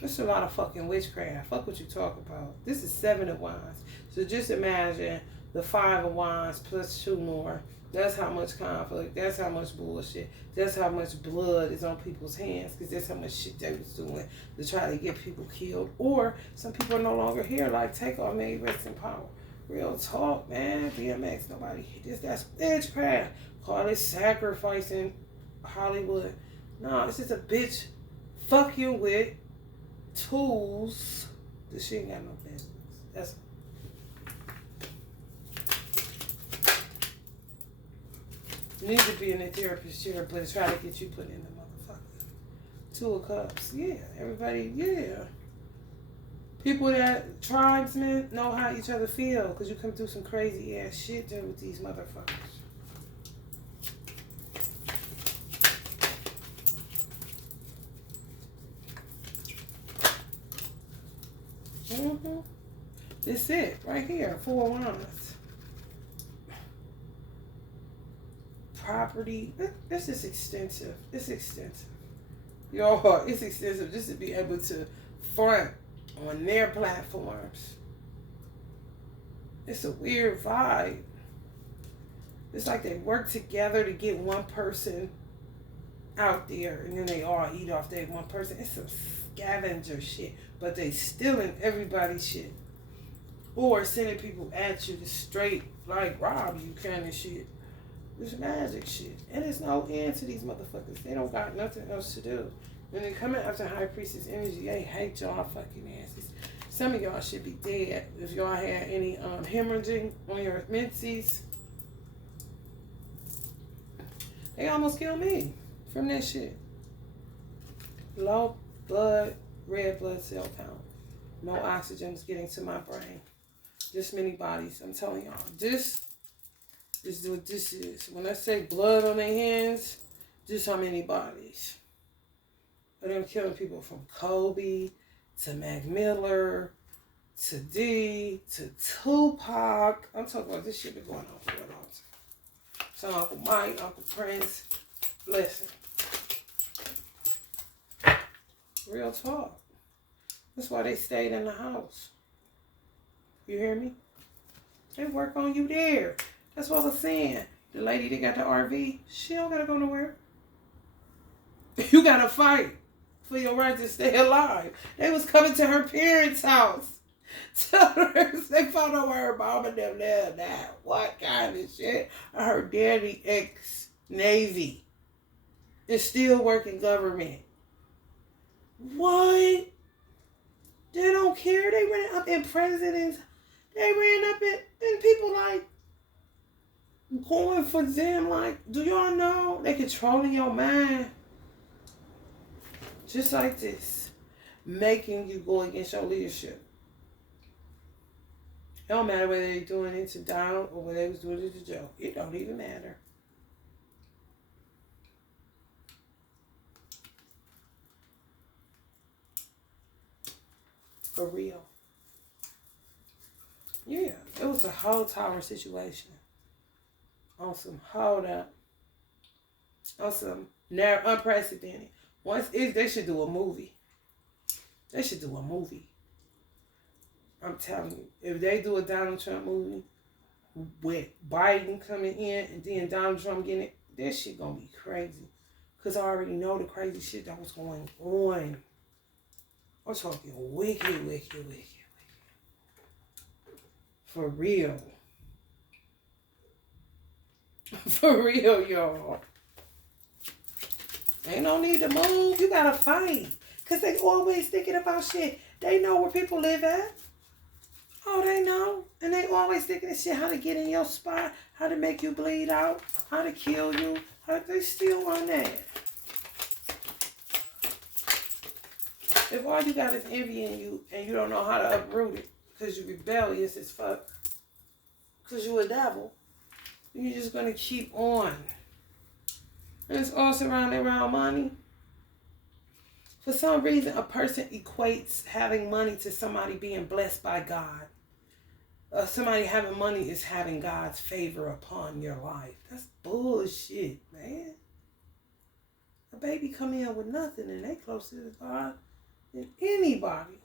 It's a lot of fucking witchcraft. Fuck what you talk about. This is 7 of Wands. So just imagine the 5 of Wands plus 2 more. That's how much conflict. That's how much bullshit. That's how much blood is on people's hands. Because that's how much shit they was doing to try to get people killed. Or some people are no longer here. Like Takeoff made rest in power. Real talk, man. BMX, nobody. That's witchcraft. Call it sacrificing Hollywood. No, it's just a bitch fucking with tools that she ain't got no business. That's you need to be in a therapist chair, but it's trying to get you put in the motherfucker. 2 of Cups. Yeah, everybody, yeah. People that, tribesmen, know how each other feel because you come through some crazy ass shit there with these motherfuckers. This it, right here, 4 of Wands. Property, this is extensive. It's extensive. Y'all, it's extensive just to be able to front on their platforms. It's a weird vibe. It's like they work together to get one person out there and then they all eat off that one person. It's some scavenger shit, but they stealing everybody's shit or sending people at you to straight like rob you kind of shit. It's magic shit, and there's no end to these motherfuckers. They don't got nothing else to do. When they coming after High Priestess energy, they hate y'all fucking asses. Some of y'all should be dead if y'all had any hemorrhaging on your menses. They almost killed me from that shit. Low blood, red blood cell count. No oxygen was getting to my brain. This many bodies. I'm telling y'all, this is what this is. When I say blood on their hands, this how many bodies. But them killing people from Kobe to Mac Miller to D to Tupac. I'm talking about this shit been going on for a long time. So Uncle Mike, Uncle Prince, listen. Real talk. That's why they stayed in the house. You hear me? They work on you there. That's what I was saying. The lady that got the RV, she don't gotta go nowhere. You gotta fight for your right to stay alive. They was coming to her parents' house. Tell her they found out where her mom and them lived now. What kind of shit? Her daddy ex-Navy is still working government. What? They don't care. They ran up in presidents. They ran up in people like going for them. Like, do y'all know they controlling your mind? Just like this. Making you go against your leadership. It don't matter whether they're doing it to Donald or whether they was doing it to Joe. It don't even matter. For real. Yeah, it was a whole tower situation. On some hold up. On some unprecedented. They should do a movie. They should do a movie. I'm telling you, if they do a Donald Trump movie with Biden coming in and then Donald Trump getting it, this shit gonna be crazy. Cause I already know the crazy shit that was going on. I'm talking wicked. For real. For real, y'all. Ain't no need to move. You gotta fight. Cause they always thinking about shit. They know where people live at. Oh, they know. And they always thinking of shit, how to get in your spot, how to make you bleed out, how to kill you. They still on that. If all you got is envy in you and you don't know how to uproot it because you're rebellious as fuck, because you're a devil, you're just going to keep on. And it's all surrounded around money. For some reason, a person equates having money to somebody being blessed by God. Somebody having money is having God's favor upon your life. That's bullshit, man. A baby come in with nothing and they closer to God than anybody.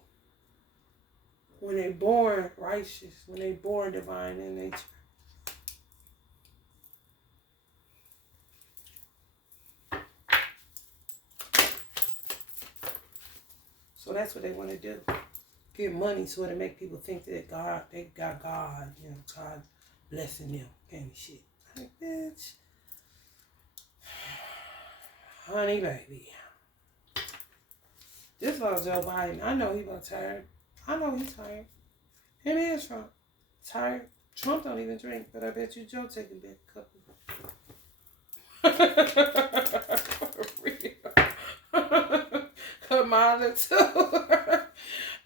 When they born righteous, when they born divine in nature. So that's what they want to do. Get money so to make people think that they got God, God blessing them, kind of shit. Like, bitch. Honey, baby. This was Joe Biden. I know he about tired. I know he's tired. Him and Trump. Tired. Trump don't even drink, but I bet you Joe take a big couple. For real. Kamala too.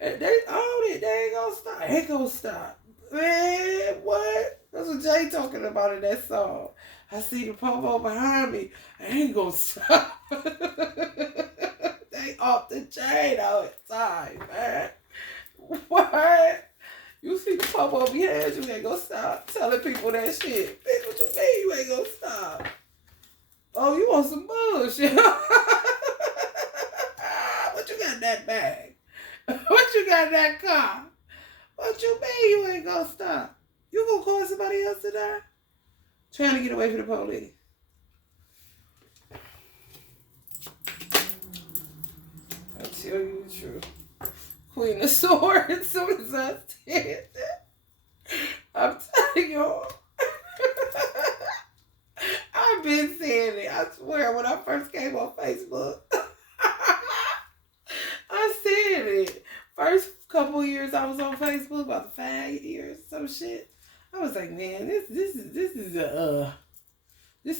And they own it. They ain't gonna stop. They ain't gonna stop. Man, what? That's what Jay talking about in that song. I see the popo behind me. I ain't gonna stop. They off the chain all the time, man. What? You see the popo behind you, ain't gonna stop telling people that shit. Bitch, what you mean you ain't gonna stop? Oh, you want some bullshit? What you got in that bag? What you got in that car? What you mean you ain't gonna stop? You gonna call somebody else to die? Trying to get away from the police. I tell you the truth. Queen of Swords, as soon as I said that, I'm telling y'all. I've been saying it. I swear, when I first came on Facebook, I said it. First couple years I was on Facebook, about 5 years, some shit. I was like, man, this is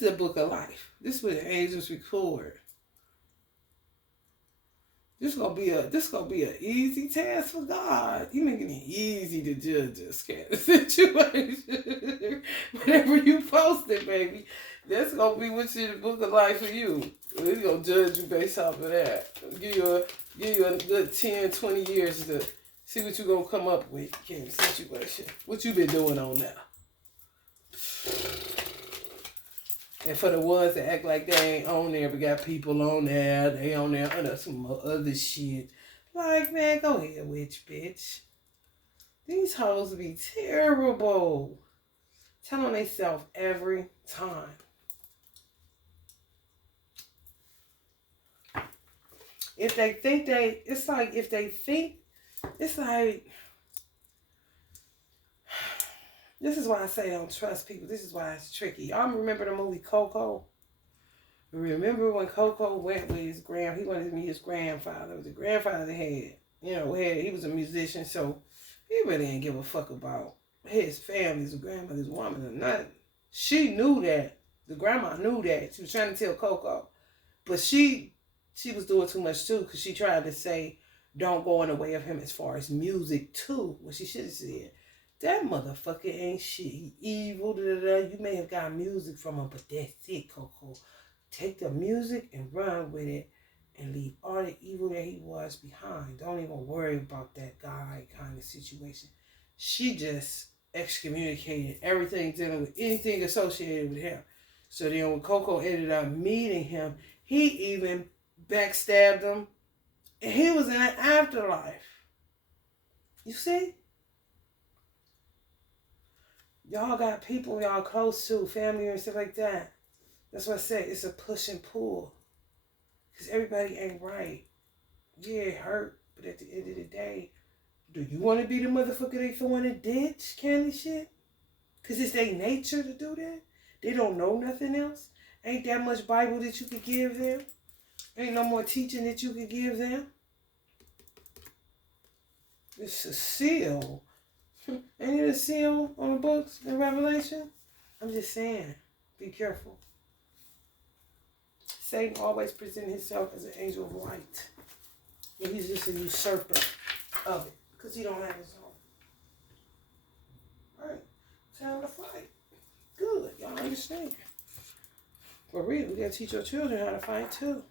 a book of life. This is what the angels record. This gonna be an easy task for God. He making it easy to judge this kind of situation. Whenever you post it, baby, that's gonna be what's in the book of life for you. He's gonna judge you based off of that. Give you a good 10, 20 years to see what you gonna come up with in the situation. What you been doing on now. And for the ones that act like they ain't on there, we got people on there, they on there under some other shit. Like, man, go ahead, witch bitch. These hoes be terrible. Telling themselves every time. If they think it's like, this is why I say don't trust people. This is why it's tricky. Y'all remember the movie Coco? Remember when Coco went with his he wanted to meet his grandfather. It was the grandfather that had, he was a musician, so he really didn't give a fuck about his family's grandmother's woman or nothing. She knew that. The grandma knew that. She was trying to tell Coco. But she was doing too much too, because she tried to say, don't go in the way of him as far as music too, what she should have said. That motherfucker ain't shit. He evil. Da, da, da. You may have got music from him, but that's it, Coco. Take the music and run with it and leave all the evil that he was behind. Don't even worry about that guy kind of situation. She just excommunicated everything dealing with anything associated with him. So then when Coco ended up meeting him, he even backstabbed him. And he was in an afterlife. You see? Y'all got people y'all close to, family and stuff like that. That's what I said. It's a push and pull. Because everybody ain't right. Yeah, it hurt. But at the end of the day, do you want to be the motherfucker they throw in the ditch, candy shit? Because it's their nature to do that. They don't know nothing else. Ain't that much Bible that you could give them. Ain't no more teaching that you could give them. It's a seal. Ain't it a seal on the books in Revelation? I'm just saying, be careful. Satan always presents himself as an angel of light. And he's just a usurper of it. Because he don't have his own. Alright, time to fight. Good, y'all understand. For real, we gotta teach your children how to fight too.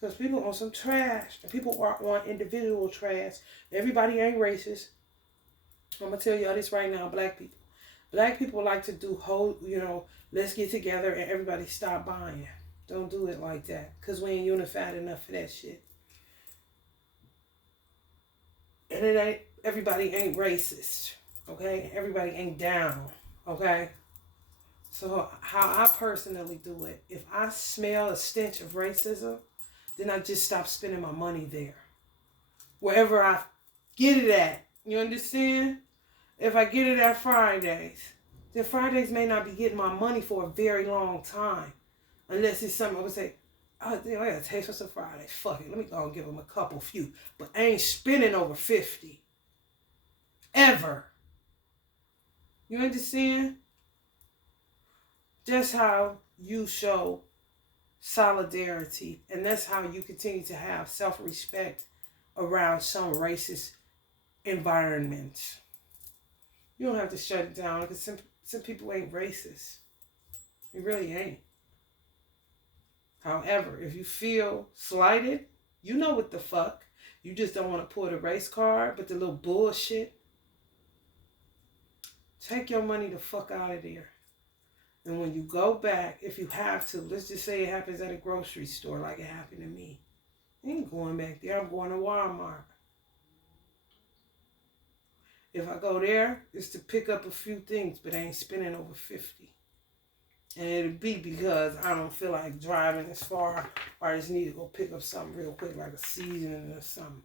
Because people on some trash. And people are on individual trash. Everybody ain't racist. I'm going to tell y'all this right now, black people. Black people like to do let's get together and everybody stop buying. Don't do it like that. Because we ain't unified enough for that shit. And everybody ain't racist. Okay? Everybody ain't down. Okay? So how I personally do it, if I smell a stench of racism, then I just stop spending my money there. Wherever I get it at. You understand? If I get it at Fridays, then Fridays may not be getting my money for a very long time. Unless it's something I would say, oh, damn, I got a taste for some Fridays. Fuck it. Let me go and give them a few. But I ain't spending over 50. Ever. You understand? That's how you show solidarity. And that's how you continue to have self-respect around some racist environment. You don't have to shut it down because some people ain't racist. It really ain't. However, if you feel slighted, you know what the fuck. You just don't want to pull the race card, but the little bullshit. Take your money the fuck out of there. And when you go back, if you have to, let's just say it happens at a grocery store like it happened to me. I ain't going back there. I'm going to Walmart. If I go there, it's to pick up a few things, but I ain't spending over 50. And it'll be because I don't feel like driving as far, or I just need to go pick up something real quick, like a seasoning or something.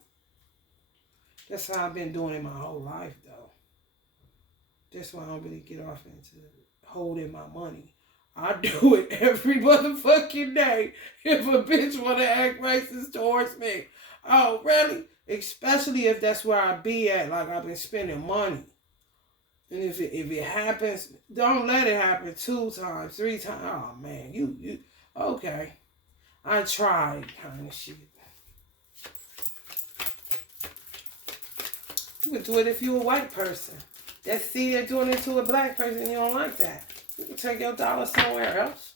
That's how I've been doing it my whole life, though. That's why I don't really get off into holding my money. I do it every motherfucking day if a bitch want to act racist towards me. Oh, really? Especially if that's where I be at, like I've been spending money. And if it happens, don't let it happen 2 times, 3 times. Oh, man, you okay. I tried kind of shit. You can do it if you're a white person. They're doing it to a black person, you don't like that. You can take your dollar somewhere else.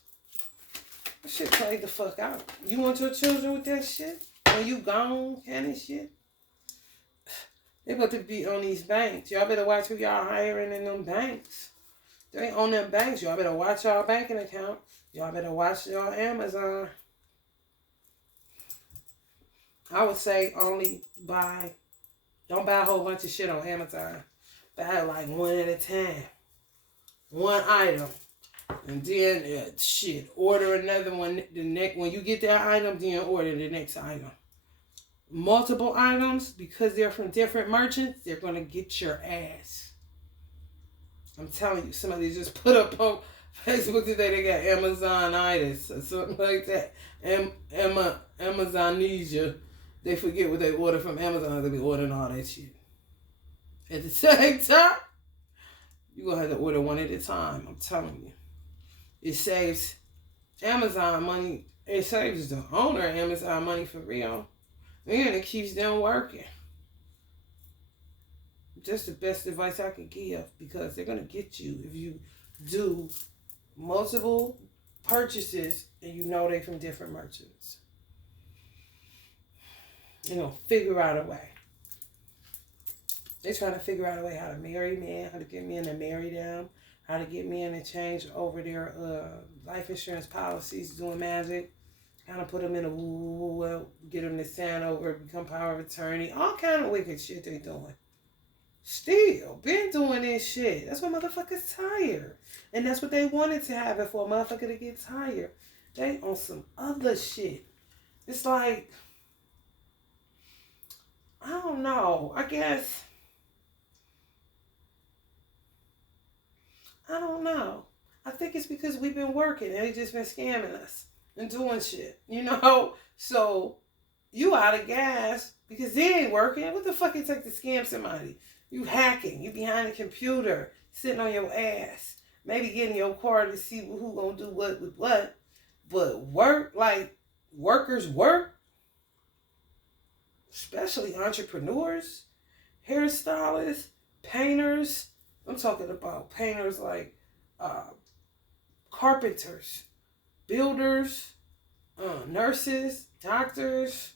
That shit played the fuck out. You want your children with that shit? When you gone, kind of shit? They about to be on these banks. Y'all better watch who y'all hiring in them banks. They ain't on them banks. Y'all better watch y'all banking account. Y'all better watch your Amazon. I would say only don't buy a whole bunch of shit on Amazon. Buy like one at a time. One item. And then, order another one. When you get that item, then order the next item. Multiple items, because they're from different merchants, they're going to get your ass. I'm telling you, somebody just put up on Facebook today, they got Amazonitis or something like that. Amazonesia. They forget what they order from Amazon. They be ordering all that shit. At the same time, you're going to have to order one at a time. I'm telling you. It saves Amazon money. It saves the owner of Amazon money for real. And it keeps them working. Just the best advice I could give, because they're going to get you if you do multiple purchases and you know they from different merchants. They're going to figure out a way. They're trying to figure out a way how to marry me, how to get me in to marry them, how to get me in to change over their life insurance policies, doing magic, kind of put them in a woo, get them to sign over, become power of attorney, all kind of wicked shit they doing. Still, been doing this shit. That's why motherfuckers tired. And that's what they wanted to have it for, a motherfucker to get tired. They on some other shit. It's like, I don't know. I guess, I don't know. I think it's because we've been working and they just been scamming us and doing shit, you know? So, you out of gas because they ain't working. What the fuck it take to scam somebody? You hacking, you behind a computer, sitting on your ass, maybe getting your car to see who gonna do what with what. But work, like workers work, especially entrepreneurs, hairstylists, painters. I'm talking about painters like carpenters, builders, nurses, doctors.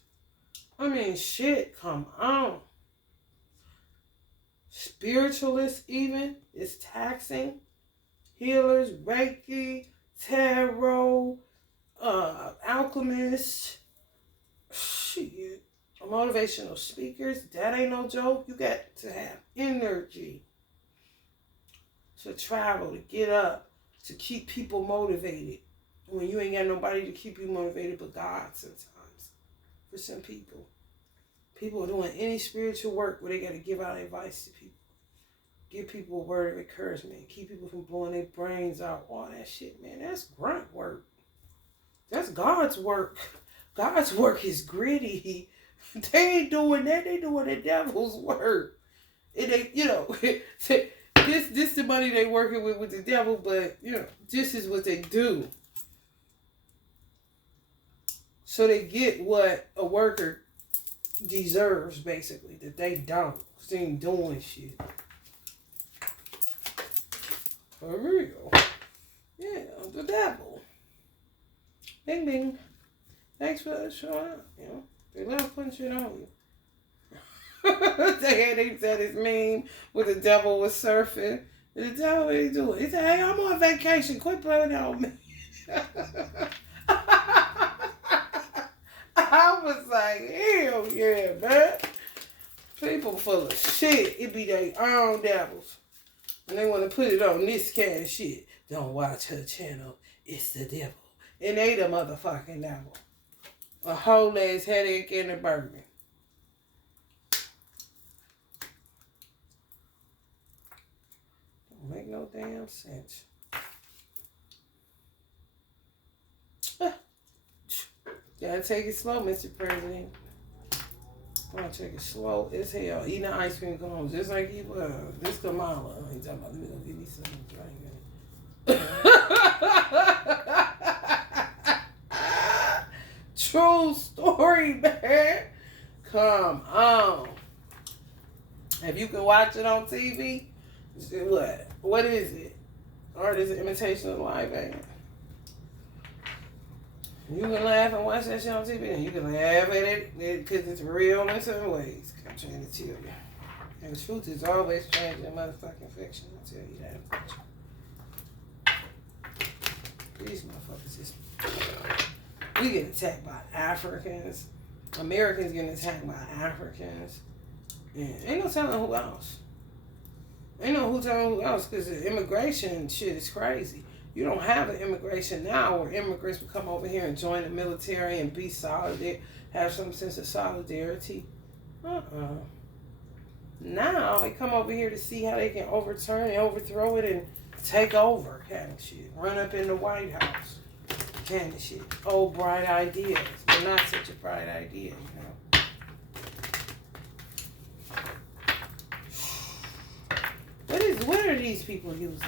I mean, shit, come on. Spiritualists even is taxing. Healers, Reiki, tarot, alchemists, shit, motivational speakers. That ain't no joke. You got to have energy to travel, to get up, to keep people motivated. When you ain't got nobody to keep you motivated but God sometimes. For some people. People are doing any spiritual work where they got to give out advice to people. Give people a word of encouragement. Keep people from blowing their brains out. All that shit, man. That's grunt work. That's God's work. God's work is gritty. They ain't doing that. They doing the devil's work. And they, you know, this the money they working with the devil, but, you know, this is what they do. So they get what a worker deserves, basically, that they don't. Because they ain't doing shit. For real. Yeah, the devil. Bing, bing. Thanks for showing up, you know. They love putting shit on you. They said his meme where the devil was surfing. The devil, what he doing? He said, hey, I'm on vacation. Quit playing on me. I was like, hell yeah, man. People full of shit. It be their own devils. And they want to put it on this kind of shit. Don't watch her channel. It's the devil. And they the motherfucking devil. A whole ass headache and a burden. Don't make no damn sense. Gotta take it slow, Mr. President. I'm gonna take it slow as hell. Eating the ice cream cones just like he was. This Kamala. He talking about, let me go give me something to drink. True story, man. Come on. If you can watch it on TV, what? What is it? Art is an imitation of life, man. You can laugh and watch that shit on TV, and you can laugh at it because it's real in some ways. I'm trying to tell you. And the truth is always stranger than motherfucking fiction. I'll tell you that. These motherfuckers just... We get attacked by Africans. Americans getting attacked by Africans. And ain't no telling who else. Ain't no telling who else because the immigration shit is crazy. You don't have an immigration now where immigrants will come over here and join the military and be solid, have some sense of solidarity. Now they come over here to see how they can overturn and overthrow it and take over kind of shit. Run up in the White House kind of shit. Old bright ideas. They're not such a bright idea, you know. What are these people using?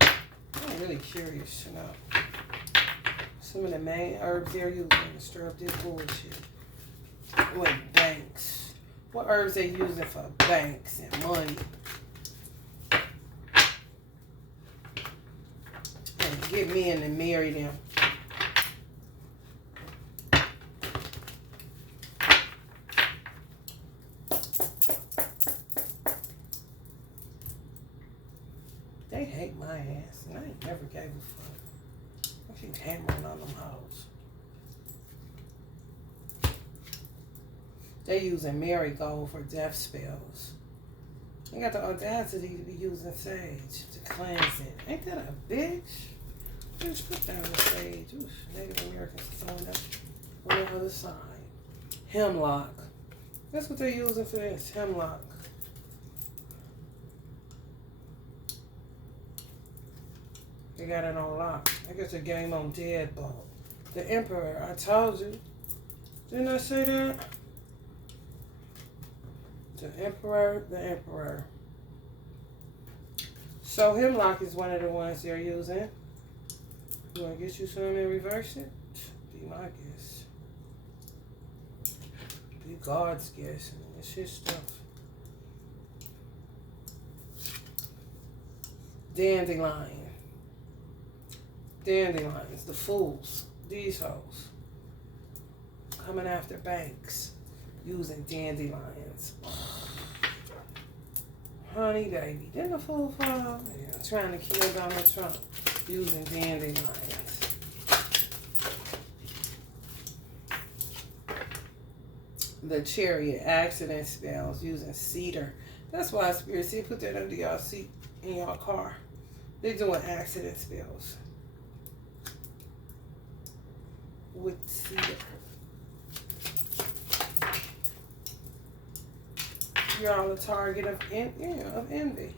I'm really curious to know some of the main herbs they're using to stir up this bullshit. What banks, What herbs they using for banks and money. And get men to marry them. They hate my ass, and I ain't never gave a fuck. I keep hammering on them hoes. They using marigold for death spells. They got the audacity to be using sage to cleanse it. Ain't that a bitch? Bitch, put down the sage. Oof, Native Americans throwing up on the other side. Hemlock. That's what they're using for this, hemlock. They got it on lock. I guess the game on deadbolt. The Emperor, I told you. Didn't I say that? The Emperor, the Emperor. So hemlock is one of the ones they're using. You want to get you some and reverse it? Be my guess. Be God's guess. I mean, it's his stuff. Dandelion. Dandelions, the fools. These hoes. Coming after banks. Using dandelions. Honey baby. Didn't the fool fall? Yeah, trying to kill Donald Trump. Using dandelions. The Chariot accident spells using cedar. That's why Spirit said put that under y'all seat in y'all car. They're doing accident spells with cedar. You're all a target of envy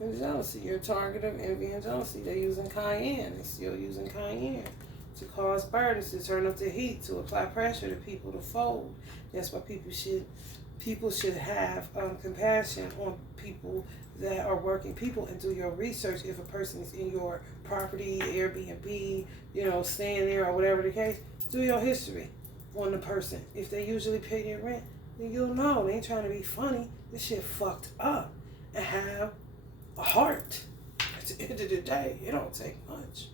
and jealousy. You're a target of envy and jealousy. They're using cayenne. They're still using cayenne to cause burdens, to turn up the heat, to apply pressure to people to fold. That's why people should have compassion on people that are working people, and do your research. If a person is in your property, Airbnb, staying there or whatever the case, do your history on the person. If they usually pay their rent, then you'll know they ain't trying to be funny. This shit fucked up. And have a heart. At the end of the day, it don't take much.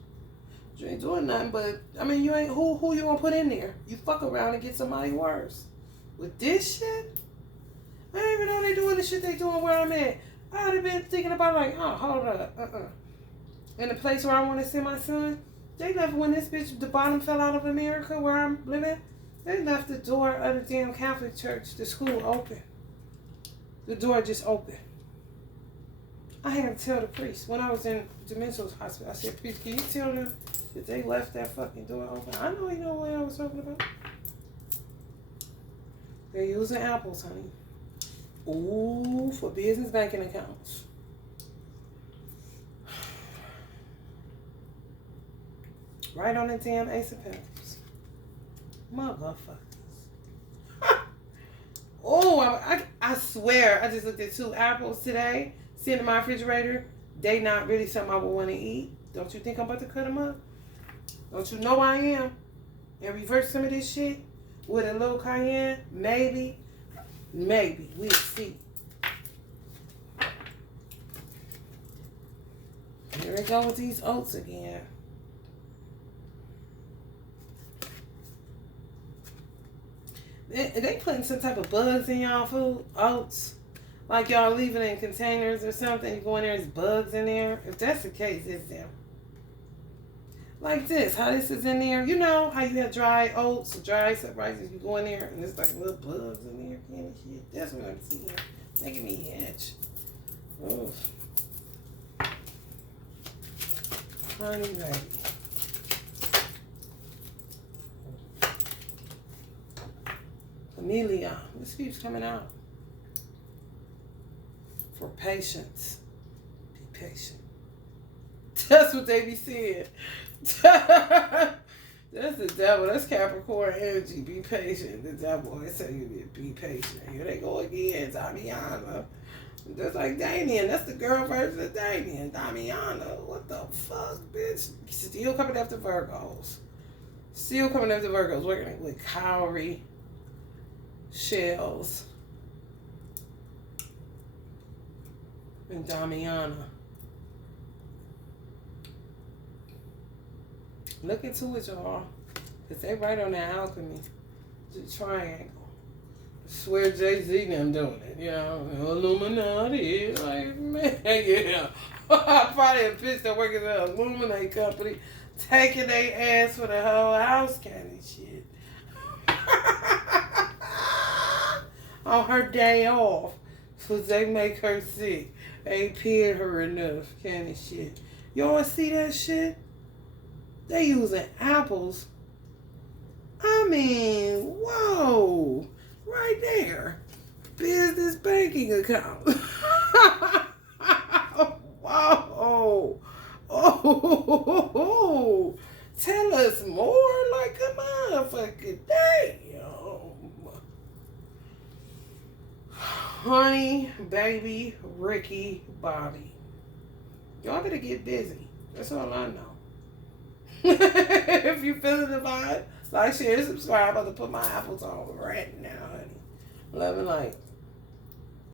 You ain't doing nothing, but you ain't who you gonna put in there? You fuck around and get somebody worse. With this shit, I didn't even know they doing the shit they doing where I'm at. I'd have been thinking about hold up, In the place where I want to send my son, they left when this bitch, the bottom fell out of America where I'm living. They left the door of the damn Catholic church, the school, open. The door just open. I had to tell the priest when I was in the mental hospital. I said, priest, can you tell them that they left that fucking door open? I know you know what I was talking about. They're using apples, honey. Ooh, for business banking accounts. Right on the damn Ace of Pentacles. Motherfuckers. Oh, I swear, I just looked at 2 apples today, sitting in my refrigerator. They not really something I would want to eat. Don't you think I'm about to cut them up? Don't you know I am? And reverse some of this shit with a little cayenne? Maybe. We'll see. Here we go with these oats again. They putting some type of bugs in y'all food, oats. Like y'all leaving it in containers or something. You go in there, there's bugs in there. If that's the case, it's them. Like this, how this is in there. You know how you have dry oats, dry rice, you go in there and there's like little bugs in there and shit. That's what I'm seeing. Making me itch. Oof. Honey baby. Amelia, this keeps coming out. For patience. Be patient. That's what they be saying. That's the devil. That's Capricorn energy. Be patient. The devil is telling you to be patient. Here they go again. Damiana. Just like Damien. That's the girl version of Damien. Damiana. What the fuck, bitch? Still coming after Virgos. Working with cowrie shells. and Damiana. Look into it, y'all. Because they right on that alchemy. The triangle. I swear Jay-Z them doing it. You know, Illuminati. Like, man, yeah. Probably a bitch that works at the Illuminati company taking their ass for the whole house kind of shit. On her day off. Because they make her sick. Ain't paying her enough kind of shit. Y'all see that shit? They using apples. I mean, whoa. Right there. Business banking account. Whoa. Oh. Tell us more. Like, come on, fucking damn. Honey, baby, Ricky, Bobby. Y'all better get busy. That's all I know. If you feeling the vibe, like, share, subscribe. I'm about to put my apples on right now, honey. Love and light.